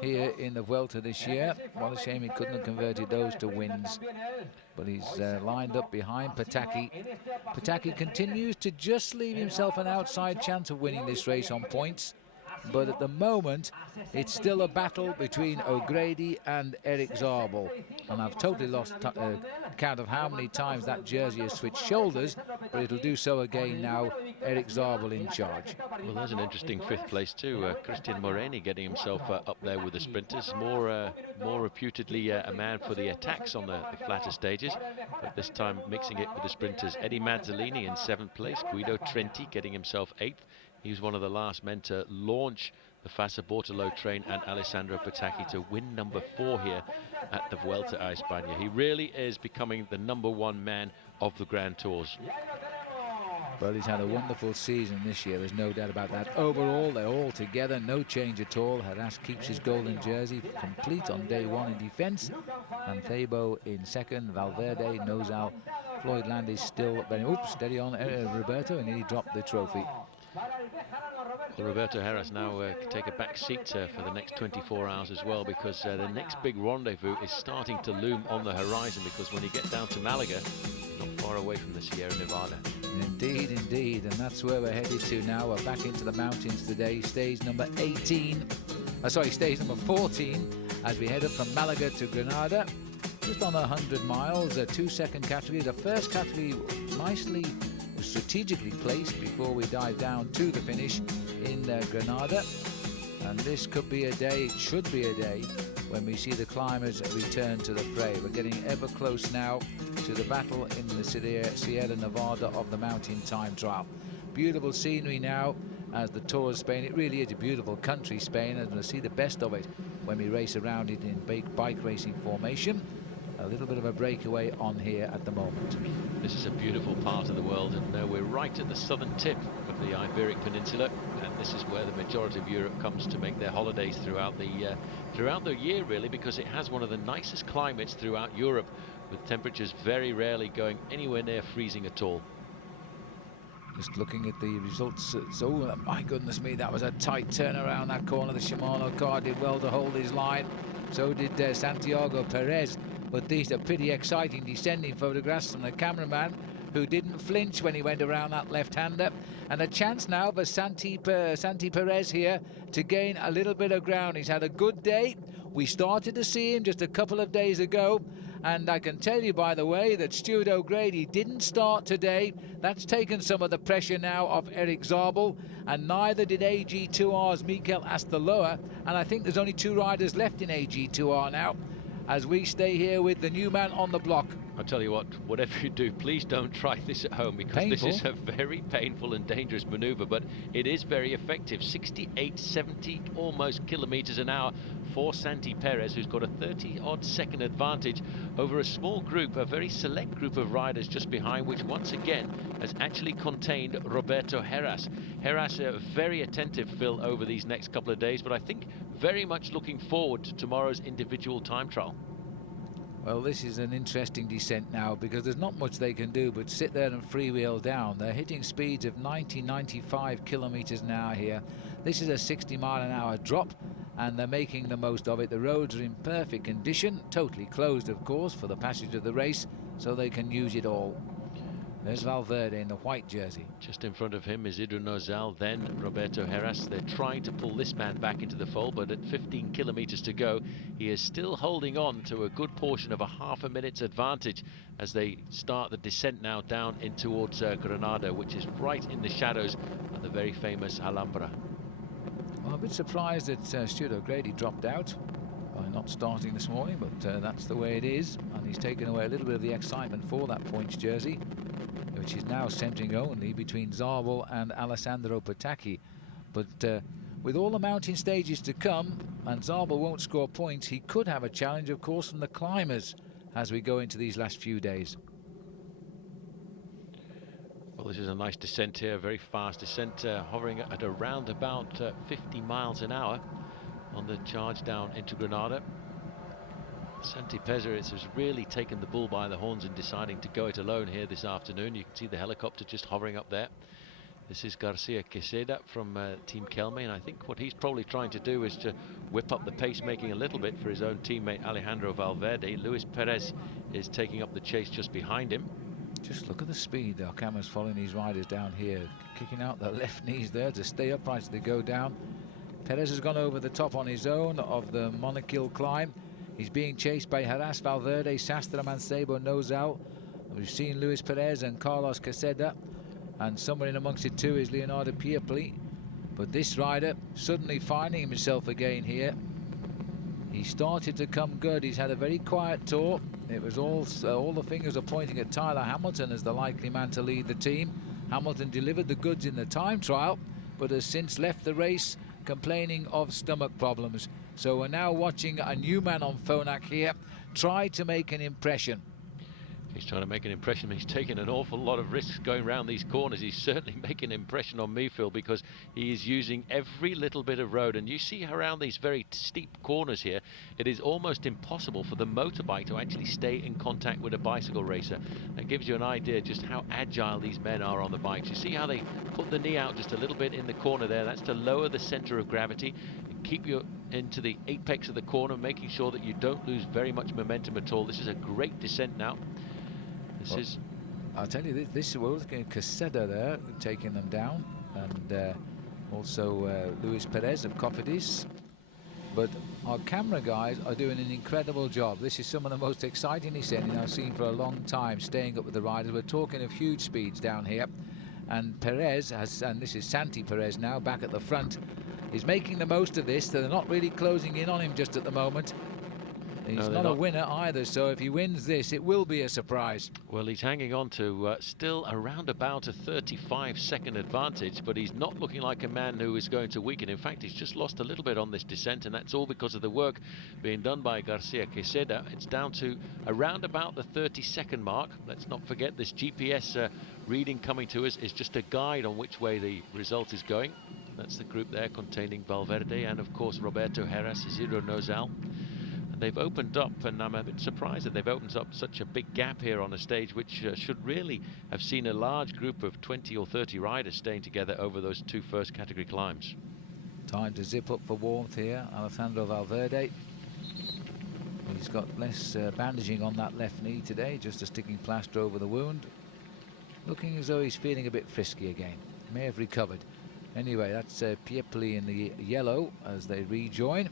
here in the Vuelta this year. What a shame he couldn't have converted those to wins. But he's lined up behind Petacchi. Petacchi continues to just leave himself an outside chance of winning this race on points. but at the moment it's still a battle between O'Grady and Erik Zabel, and I've totally lost count of how many times that jersey has switched shoulders, but it'll do so again now. Erik Zabel in charge. Well, there's an interesting fifth place too. Christian Moreni getting himself up there with the sprinters, more reputedly a man for the attacks on the flatter stages, but this time mixing it with the sprinters. Eddie Mazzolini in 7th place, Guido Trenti getting himself 8th. He was one of the last men to launch the Fassa Bortolo train, and Alessandro Petacchi to win number 4 here at the Vuelta a España. He really is becoming the #1 man of the Grand Tours. Well, he's had a wonderful season this year, there's no doubt about that. Overall, they're all together, no change at all. Heras keeps his golden jersey complete on day 1 in defence. Mancebo in 2nd, Valverde, Nozal, Floyd Landis still very... Oops, steady on, Roberto, and he dropped the trophy. Well, Roberto Heras now take a back seat for the next 24 hours as well, because the next big rendezvous is starting to loom on the horizon, because when you get down to Malaga, you're not far away from the Sierra Nevada. Indeed, indeed, and that's where we're headed to now. We're back into the mountains today, stage number 18, stage number 14, as we head up from Malaga to Granada. Just on 100 miles, a 2-second category. The first category nicely strategically placed before we dive down to the finish in Granada, and this could be a day, it should be a day, when we see the climbers return to the fray. We're getting ever close now to the battle in the Sierra Nevada of the mountain time trial. Beautiful scenery now as the Tour of Spain. It really is a beautiful country, Spain, and we'll see the best of it when we race around it in bike racing formation. A little bit of a breakaway on here at the moment. This is a beautiful part of the world, and we're right at the southern tip of the Iberic Peninsula, and this is where the majority of Europe comes to make their holidays throughout the year, really, because it has one of the nicest climates throughout Europe, with temperatures very rarely going anywhere near freezing at all. Just looking at the results, so my goodness me, that was a tight turn around that corner. The Shimano car did well to hold his line, so did Santiago Pérez. But these are pretty exciting descending photographs from the cameraman, who didn't flinch when he went around that left-hander. And a chance now for Santi Pérez here to gain a little bit of ground. He's had a good day. We started to see him just a couple of days ago. And I can tell you, by the way, that Stuart O'Grady didn't start today. That's taken some of the pressure now off Erik Zabel, and neither did AG2R's Mikel Astaloa. And I think there's only 2 riders left in AG2R now, as we stay here with the new man on the block. I'll tell you what, whatever you do, please don't try this at home, because painful. This is a very painful and dangerous maneuver, but it is very effective. 68, 70 almost kilometers an hour for Santi Pérez, who's got a 30-odd second advantage over a small group, a very select group of riders just behind, which once again has actually contained Roberto Heras. Heras, very attentive, Phil, over these next couple of days, but I think very much looking forward to tomorrow's individual time trial. Well, this is an interesting descent now, because there's not much they can do but sit there and freewheel down. They're hitting speeds of 90, 95 kilometers an hour here. This is a 60-mile-an-hour drop, and they're making the most of it. The roads are in perfect condition, totally closed, of course, for the passage of the race, so they can use it all. There's Valverde in the white jersey. Just in front of him is Isidro Nozal, then Roberto Heras. They're trying to pull this man back into the fold, but at 15 kilometers to go, he is still holding on to a good portion of a half a minute's advantage as they start the descent now down in towards Granada, which is right in the shadows of the very famous Alhambra. Well, a bit surprised that Stuart O'Grady dropped out by not starting this morning, but that's the way it is, and he's taken away a little bit of the excitement for that points jersey, which is now centering only between Zabel and Alessandro Petacchi. But with all the mountain stages to come, and Zabel won't score points, he could have a challenge, of course, from the climbers as we go into these last few days. Well, this is a nice descent here, very fast descent, hovering at around about 50 miles an hour on the charge down into Granada. Santi Pérez has really taken the bull by the horns in deciding to go it alone here this afternoon. You can see the helicopter just hovering up there. This is Garcia Queseda from Team Kelme, and I think what he's probably trying to do is to whip up the pacemaking a little bit for his own teammate Alejandro Valverde. Luis Perez is taking up the chase just behind him. Just look at the speed. Our camera's following these riders down here, kicking out their left knees there to stay upright as they go down. Perez has gone over the top on his own of the Monachil climb. He's being chased by Heras, Valverde, Sastre, Mancebo, Nozal. We've seen Luis Perez and Carlos Caseda, and somewhere in amongst it too is Leonardo Piepoli. But this rider suddenly finding himself again here. He started to come good. He's had a very quiet tour. It was all the fingers are pointing at Tyler Hamilton as the likely man to lead the team. Hamilton delivered the goods in the time trial, but has since left the race complaining of stomach problems. So we're now watching a new man on Phonak here try to make an impression. He's trying to make an impression. He's taking an awful lot of risks going around these corners. He's certainly making an impression on me, Phil, because he is using every little bit of road. And you see around these very steep corners here, it is almost impossible for the motorbike to actually stay in contact with a bicycle racer. That gives you an idea just how agile these men are on the bikes. You see how they put the knee out just a little bit in the corner there. That's to lower the center of gravity and keep you into the apex of the corner, making sure that you don't lose very much momentum at all. This is a great descent now. I'll tell you, this we're looking at Caseda there, taking them down, and also Luis Perez of Cofidis. But our camera guys are doing an incredible job. This is some of the most exciting descending I've seen for a long time, staying up with the riders. We're talking of huge speeds down here. And Perez has, and this is Santi Perez now back at the front, is making the most of this. They're not really closing in on him just at the moment. He's not a winner either, so if he wins this, it will be a surprise. Well, he's hanging on to still around about a 35-second advantage, but he's not looking like a man who is going to weaken. In fact, he's just lost a little bit on this descent, and that's all because of the work being done by Garcia Queseda. It's down to around about the 30-second mark. Let's not forget this GPS reading coming to us is just a guide on which way the result is going. That's the group there containing Valverde and, of course, Roberto Heras, Isidro Nozal. They've opened up, and I'm a bit surprised that they've opened up such a big gap here on a stage which should really have seen a large group of 20 or 30 riders staying together over those two first category climbs. Time to zip up for warmth here, Alessandro Valverde. He's got less bandaging on that left knee today, just a sticking plaster over the wound. Looking as though he's feeling a bit frisky again. May have recovered. Anyway, that's Piepoli in the yellow as they rejoin.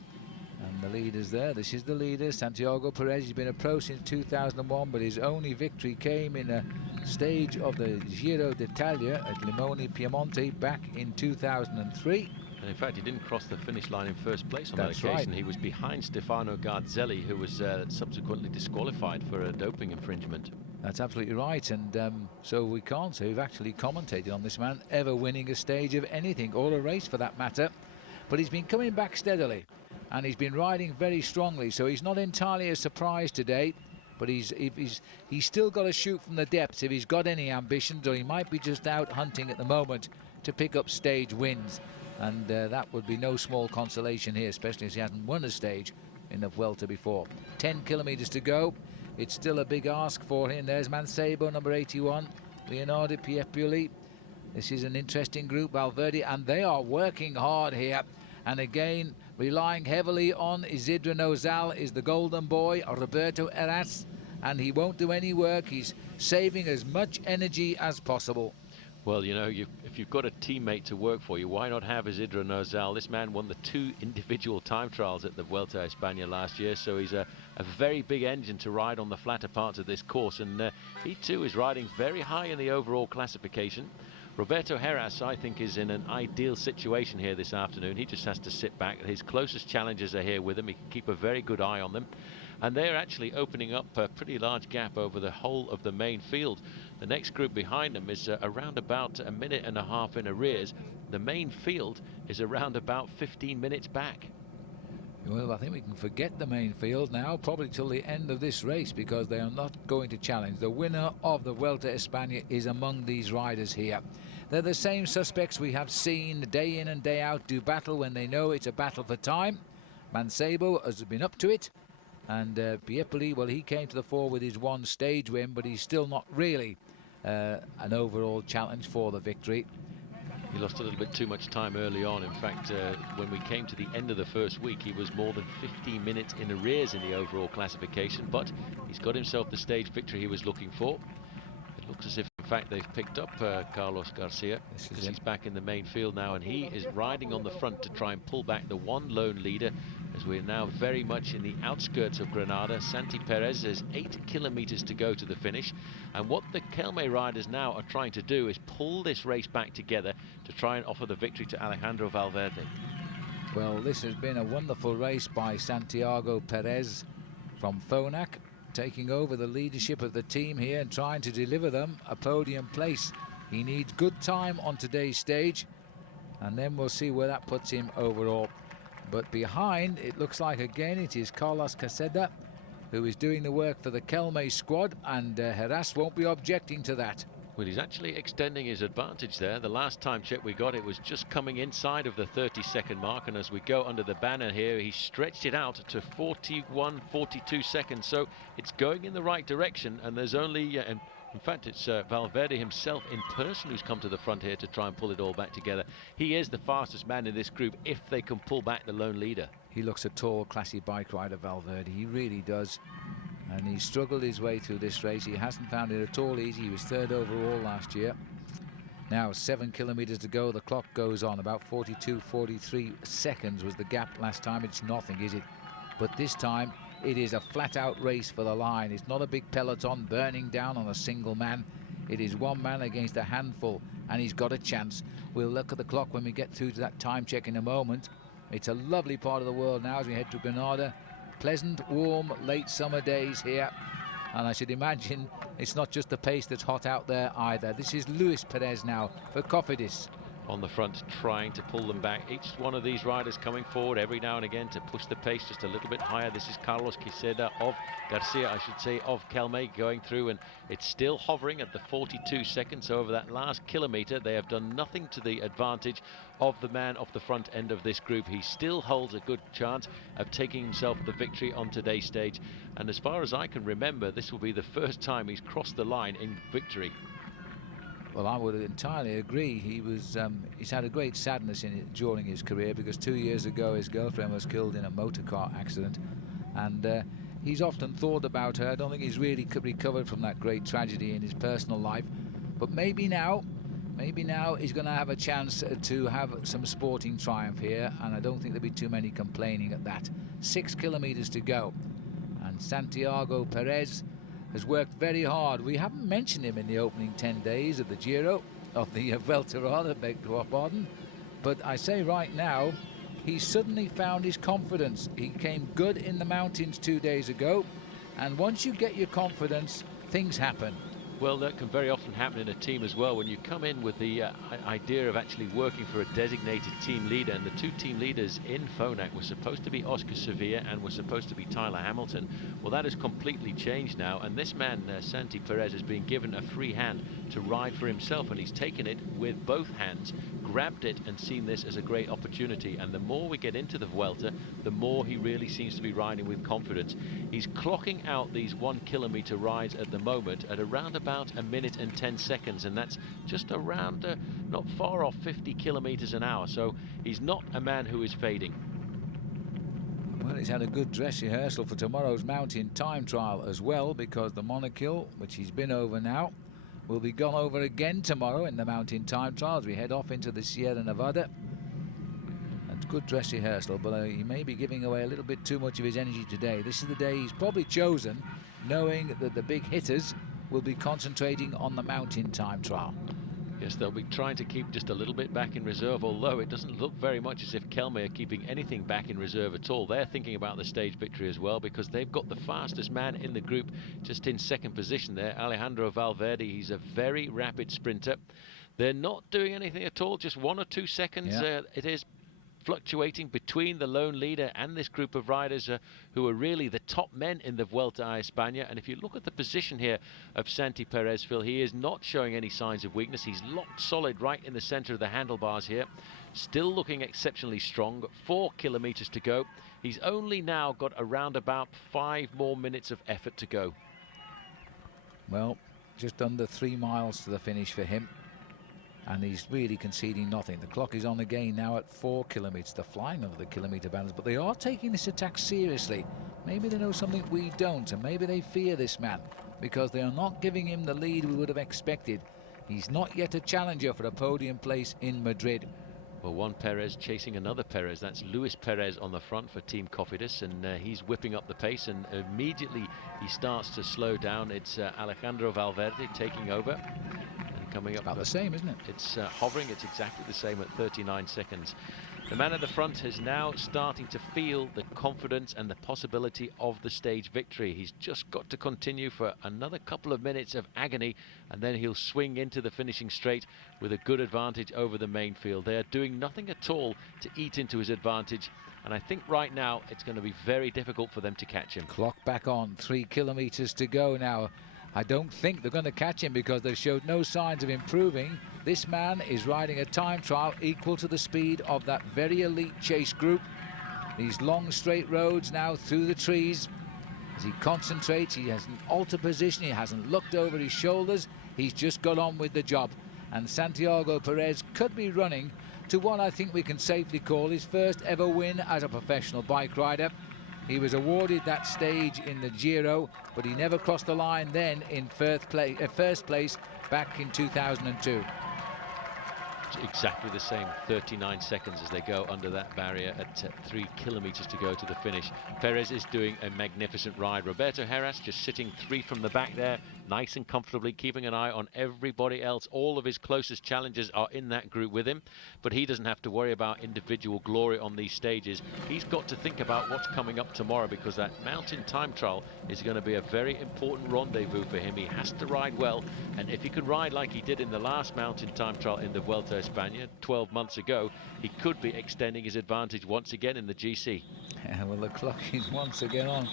And the leaders there, this is the leader, Santiago Pérez. He's been a pro since 2001, but his only victory came in a stage of the Giro d'Italia at Limone, Piemonte back in 2003. And in fact, he didn't cross the finish line in first place on that occasion. Right. He was behind Stefano Garzelli, who was subsequently disqualified for a doping infringement. That's absolutely right, and so we can't say we've actually commentated on this man ever winning a stage of anything, or a race for that matter. But he's been coming back steadily. And he's been riding very strongly, so he's not entirely a surprise today. But he's still got to shoot from the depths if he's got any ambitions, or he might be just out hunting at the moment to pick up stage wins. And that would be no small consolation here, especially as he hasn't won a stage in the Vuelta before. 10 kilometers to go. It's still a big ask for him. There's Mancebo, number 81, Leonardo Piepoli. This is an interesting group, Valverde, and they are working hard here. And again, relying heavily on Isidro Nozal is the golden boy, Roberto Heras, and he won't do any work. He's saving as much energy as possible. Well, you know, if you've got a teammate to work for you, why not have Isidro Nozal? This man won the 2 individual time trials at the Vuelta a España last year, so he's a very big engine to ride on the flatter parts of this course, and he too is riding very high in the overall classification. Roberto Heras, I think, is in an ideal situation here this afternoon. He just has to sit back. His closest challengers are here with him. He can keep a very good eye on them. And they're actually opening up a pretty large gap over the whole of the main field. The next group behind them is around about a minute and a half in arrears. The main field is around about 15 minutes back. Well, I think we can forget the main field now, probably till the end of this race, because they are not going to challenge. The winner of the Vuelta a España is among these riders here. They're the same suspects we have seen day in and day out do battle when they know it's a battle for time. Mancebo has been up to it, and Piepoli, well, he came to the fore with his 1 stage win, but he's still not really an overall challenge for the victory. He lost a little bit too much time early on. In fact, when we came to the end of the first week, he was more than 15 minutes in arrears in the overall classification, but he's got himself the stage victory he was looking for. It looks as if, in fact, they've picked up Carlos Garcia, because he's back in the main field now, and he is riding on the front to try and pull back the one lone leader, as we're now very much in the outskirts of Granada. Santi Pérez has 8 kilometers to go to the finish, and what the Kelme riders now are trying to do is pull this race back together to try and offer the victory to Alejandro Valverde. Well, this has been a wonderful race by Santiago Pérez from Phonak, taking over the leadership of the team here and trying to deliver them a podium place. He needs good time on today's stage, and then we'll see where that puts him overall. But behind, it looks like again it is Carlos Caseda who is doing the work for the Kelme squad, and Heras won't be objecting to that. Well, he's actually extending his advantage there. The last time check we got, it was just coming inside of the 30-second mark, and as we go under the banner here, he stretched it out to 41, 42 seconds. So it's going in the right direction, and there's only, in fact, it's Valverde himself in person who's come to the front here to try and pull it all back together. He is the fastest man in this group if they can pull back the lone leader. He looks a tall, classy bike rider, Valverde. He really does. And he struggled his way through this race. He hasn't found it at all easy. He was 3rd overall last year. Now 7 kilometers to go. The clock goes on. About 42, 43 seconds was the gap last time. It's nothing, is it? But this time it is a flat-out race for the line. It's not a big peloton burning down on a single man. It is one man against a handful, and he's got a chance. We'll look at the clock when we get through to that time check in a moment. It's a lovely part of the world now as we head to Granada. Pleasant, warm, late summer days here, and I should imagine it's not just the pace that's hot out there either. This is Luis Perez now for Cofidis. On the front, trying to pull them back. Each one of these riders coming forward every now and again to push the pace just a little bit higher. This is Carlos Garcia of Kelme going through, and it's still hovering at the 42 seconds. So over that last kilometer, they have done nothing to the advantage of the man off the front end of this group. He still holds a good chance of taking himself the victory on today's stage. And as far as I can remember, this will be the first time he's crossed the line in victory. Well, I would entirely agree. He's had a great sadness during his career, because 2 years ago his girlfriend was killed in a motor car accident, and he's often thought about her. I don't think he's really recovered from that great tragedy in his personal life, but maybe now he's going to have a chance to have some sporting triumph here, and I don't think there'll be too many complaining at that. 6 kilometers to go, and Santiago Pérez has worked very hard. We haven't mentioned him in the opening 10 days of the Giro, of the Vuelta rather, beg your pardon. But I say right now, he's suddenly found his confidence. He came good in the mountains 2 days ago, and once you get your confidence, things happen. Well, that can very often happen in a team as well. When you come in with the idea of actually working for a designated team leader, and the 2 team leaders in Phonak were supposed to be Oscar Sevilla and were supposed to be Tyler Hamilton. Well, that has completely changed now, and this man, Santi Pérez, has been given a free hand to ride for himself, and he's taken it with both hands, grabbed it, and seen this as a great opportunity. And the more we get into the Vuelta, the more he really seems to be riding with confidence. He's clocking out these 1 kilometer rides at the moment at around about 1 minute and 10 seconds, and that's just around not far off 50 kilometers an hour. So he's not a man who is fading. Well, he's had a good dress rehearsal for tomorrow's mountain time trial as well, because the Monachil, which he's been over now, will be gone over again tomorrow in the mountain time trial as we head off into the Sierra Nevada. And good dress rehearsal, but he may be giving away a little bit too much of his energy today. This is the day he's probably chosen, knowing that the big hitters will be concentrating on the mountain time trial. Yes, they'll be trying to keep just a little bit back in reserve, although it doesn't look very much as if Kelme are keeping anything back in reserve at all. They're thinking about the stage victory as well, because they've got the fastest man in the group just in 2nd position there, Alejandro Valverde. He's a very rapid sprinter. They're not doing anything at all, just 1 or 2 seconds. Yeah. It is fluctuating between the lone leader and this group of riders who are really the top men in the Vuelta a España. And if you look at the position here of Santi Pérez, Phil, he is not showing any signs of weakness. He's locked solid right in the center of the handlebars here, still looking exceptionally strong. 4 kilometers to go. He's only now got around about 5 more minutes of effort to go. Well, just under 3 miles to the finish for him, and he's really conceding nothing. The clock is on again now at 4 kilometers. They're flying over the kilometer banners, but they are taking this attack seriously. Maybe they know something we don't, and maybe they fear this man, because they are not giving him the lead we would have expected. He's not yet a challenger for a podium place in Madrid. Well, one Perez chasing another Perez. That's Luis Perez on the front for Team Cofidis, and he's whipping up the pace, and immediately he starts to slow down. It's Alejandro Valverde taking over and coming up. About the same, isn't it? It's hovering. It's exactly the same at 39 seconds. The man at the front is now starting to feel the confidence and the possibility of the stage victory. He's just got to continue for another couple of minutes of agony, and then he'll swing into the finishing straight with a good advantage over the main field. They are doing nothing at all to eat into his advantage, and I think right now it's going to be very difficult for them to catch him. Clock back on, 3 kilometers to go now. I don't think they're going to catch him because they've showed no signs of improving. This man is riding a time trial equal to the speed of that very elite chase group. These long straight roads now through the trees. As he concentrates, he hasn't altered position, he hasn't looked over his shoulders, he's just got on with the job. And Santiago Pérez could be running to what I think we can safely call his first ever win as a professional bike rider. He was awarded that stage in the Giro, but he never crossed the line then in first place back in 2002. Exactly the same 39 seconds as they go under that barrier at 3 kilometers to go to the finish. Perez is doing a magnificent ride. Roberto Heras just sitting 3 from the back there, nice and comfortably, keeping an eye on everybody else. All of his closest challengers are in that group with him, but he doesn't have to worry about individual glory on these stages. He's got to think about what's coming up tomorrow, because that mountain time trial is going to be a very important rendezvous for him. He has to ride well, and if he can ride like he did in the last mountain time trial in the Vuelta España 12 months ago, he could be extending his advantage once again in the GC. Yeah, well, the clock is once again on.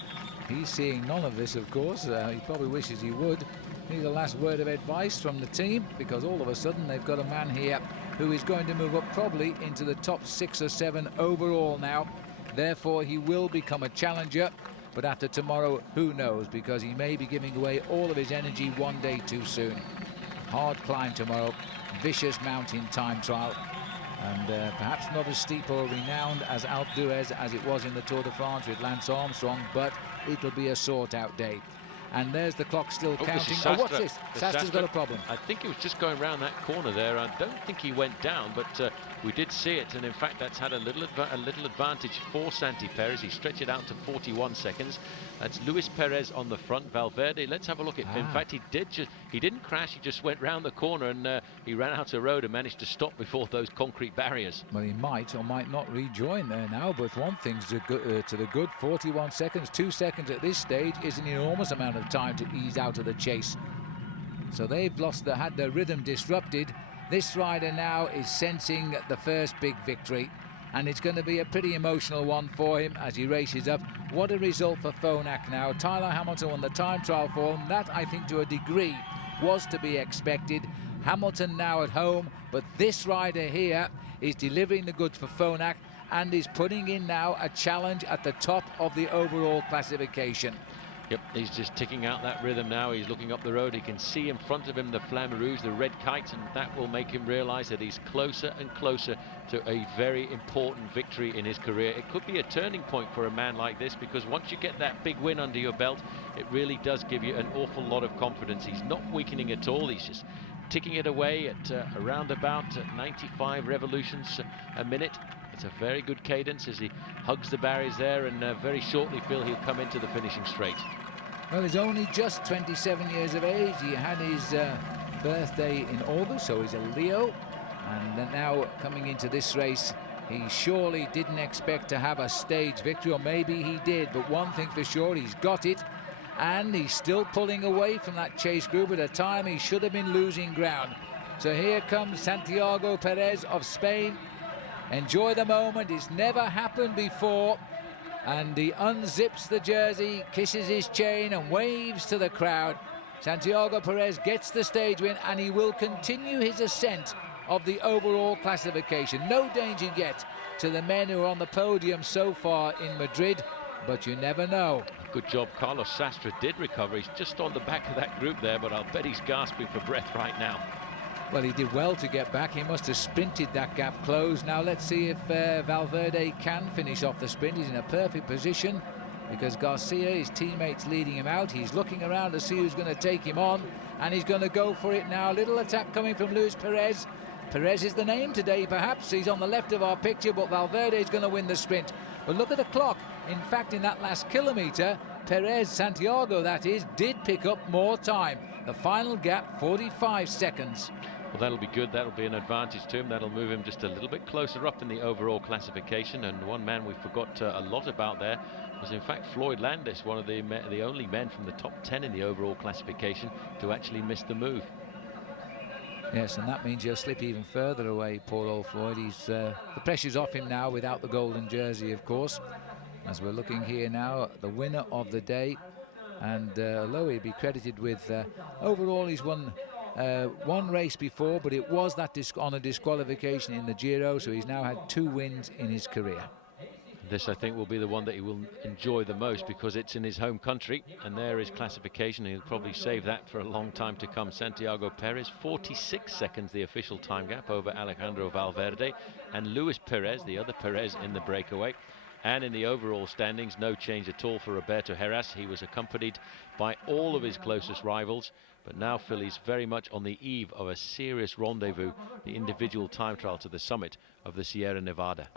He's seeing none of this, of course. He probably wishes he would. Need a last word of advice from the team, because all of a sudden they've got a man here who is going to move up probably into the top 6 or 7 overall now. Therefore, he will become a challenger. But after tomorrow, who knows, because he may be giving away all of his energy one day too soon. Hard climb tomorrow, vicious mountain time trial, and perhaps not as steep or renowned as Alpe d'Huez as it was in the Tour de France with Lance Armstrong, but it'll be a sort-out day. And there's the clock still counting. Oh, what's this? Sastra's got a problem. I think he was just going around that corner there. I don't think he went down, but we did see it, and in fact that's had a little advantage for Santi Perez. He stretched it out to 41 seconds. That's Luis Perez on the front. Valverde, let's have a look at in fact he didn't crash, he just went round the corner, and he ran out of road and managed to stop before those concrete barriers. Well, he might or might not rejoin there now, but one thing's to the good, 41 seconds, 2 seconds at this stage is an enormous amount of time to ease out of the chase. So they've had their rhythm disrupted. This rider now is sensing the first big victory, and it's going to be a pretty emotional one for him as he races up. What a result for Phonak now. Tyler Hamilton won the time trial for him. That, I think, to a degree was to be expected. Hamilton now at home, but this rider here is delivering the goods for Phonak and is putting in now a challenge at the top of the overall classification. Yep, he's just ticking out that rhythm now. He's looking up the road. He can see in front of him the Flamme Rouge, the red kite, and that will make him realize that he's closer and closer to a very important victory in his career. It could be a turning point for a man like this, because once you get that big win under your belt, it really does give you an awful lot of confidence. He's not weakening at all. He's just ticking it away at around about 95 revolutions a minute. It's a very good cadence as he hugs the barriers there, and very shortly, Phil, he'll come into the finishing straight. Well, he's only just 27 years of age. He had his birthday in August, so he's a Leo. And now coming into this race, he surely didn't expect to have a stage victory, or maybe he did. But one thing for sure, he's got it. And he's still pulling away from that chase group at a time he should have been losing ground. So here comes Santiago Pérez of Spain. Enjoy the moment. It's never happened before. And he unzips the jersey, kisses his chain and waves to the crowd. Santiago Pérez gets the stage win, and he will continue his ascent of the overall classification. No danger yet to the men who are on the podium so far in Madrid, but you never know. Good job. Carlos Sastre did recover. He's just on the back of that group there, but I'll bet he's gasping for breath right now. Well, he did well to get back. He must have sprinted that gap closed. Now let's see if Valverde can finish off the sprint. He's in a perfect position. because Garcia, his teammates, leading him out. He's looking around to see who's going to take him on, and he's going to go for it now. Little attack coming from Luis Perez. Perez is the name today, perhaps. He's on the left of our picture, but Valverde is going to win the sprint. But look at the clock. In fact, in that last kilometre, Perez, Santiago that is, did pick up more time. The final gap, 45 seconds. Well, that'll be good. That'll be an advantage to him. That'll move him just a little bit closer up in the overall classification. And one man we forgot a lot about there was, in fact, Floyd Landis, one of the only men from the top 10 in the overall classification to actually miss the move. Yes, and that means he'll slip even further away, poor old Floyd. The pressure's off him now without the golden jersey, of course. As we're looking here now, the winner of the day. And although he'd be credited with, overall he's won one race before, but it was that on a disqualification in the Giro, so he's now had 2 wins in his career. This, I think, will be the one that he will enjoy the most because it's in his home country, and there is classification. He'll probably save that for a long time to come. Santiago Pérez, 46 seconds the official time gap over Alejandro Valverde, and Luis Perez, the other Perez, in the breakaway. And in the overall standings, no change at all for Roberto Heras. He was accompanied by all of his closest rivals, but now Philly's very much on the eve of a serious rendezvous, the individual time trial to the summit of the Sierra Nevada.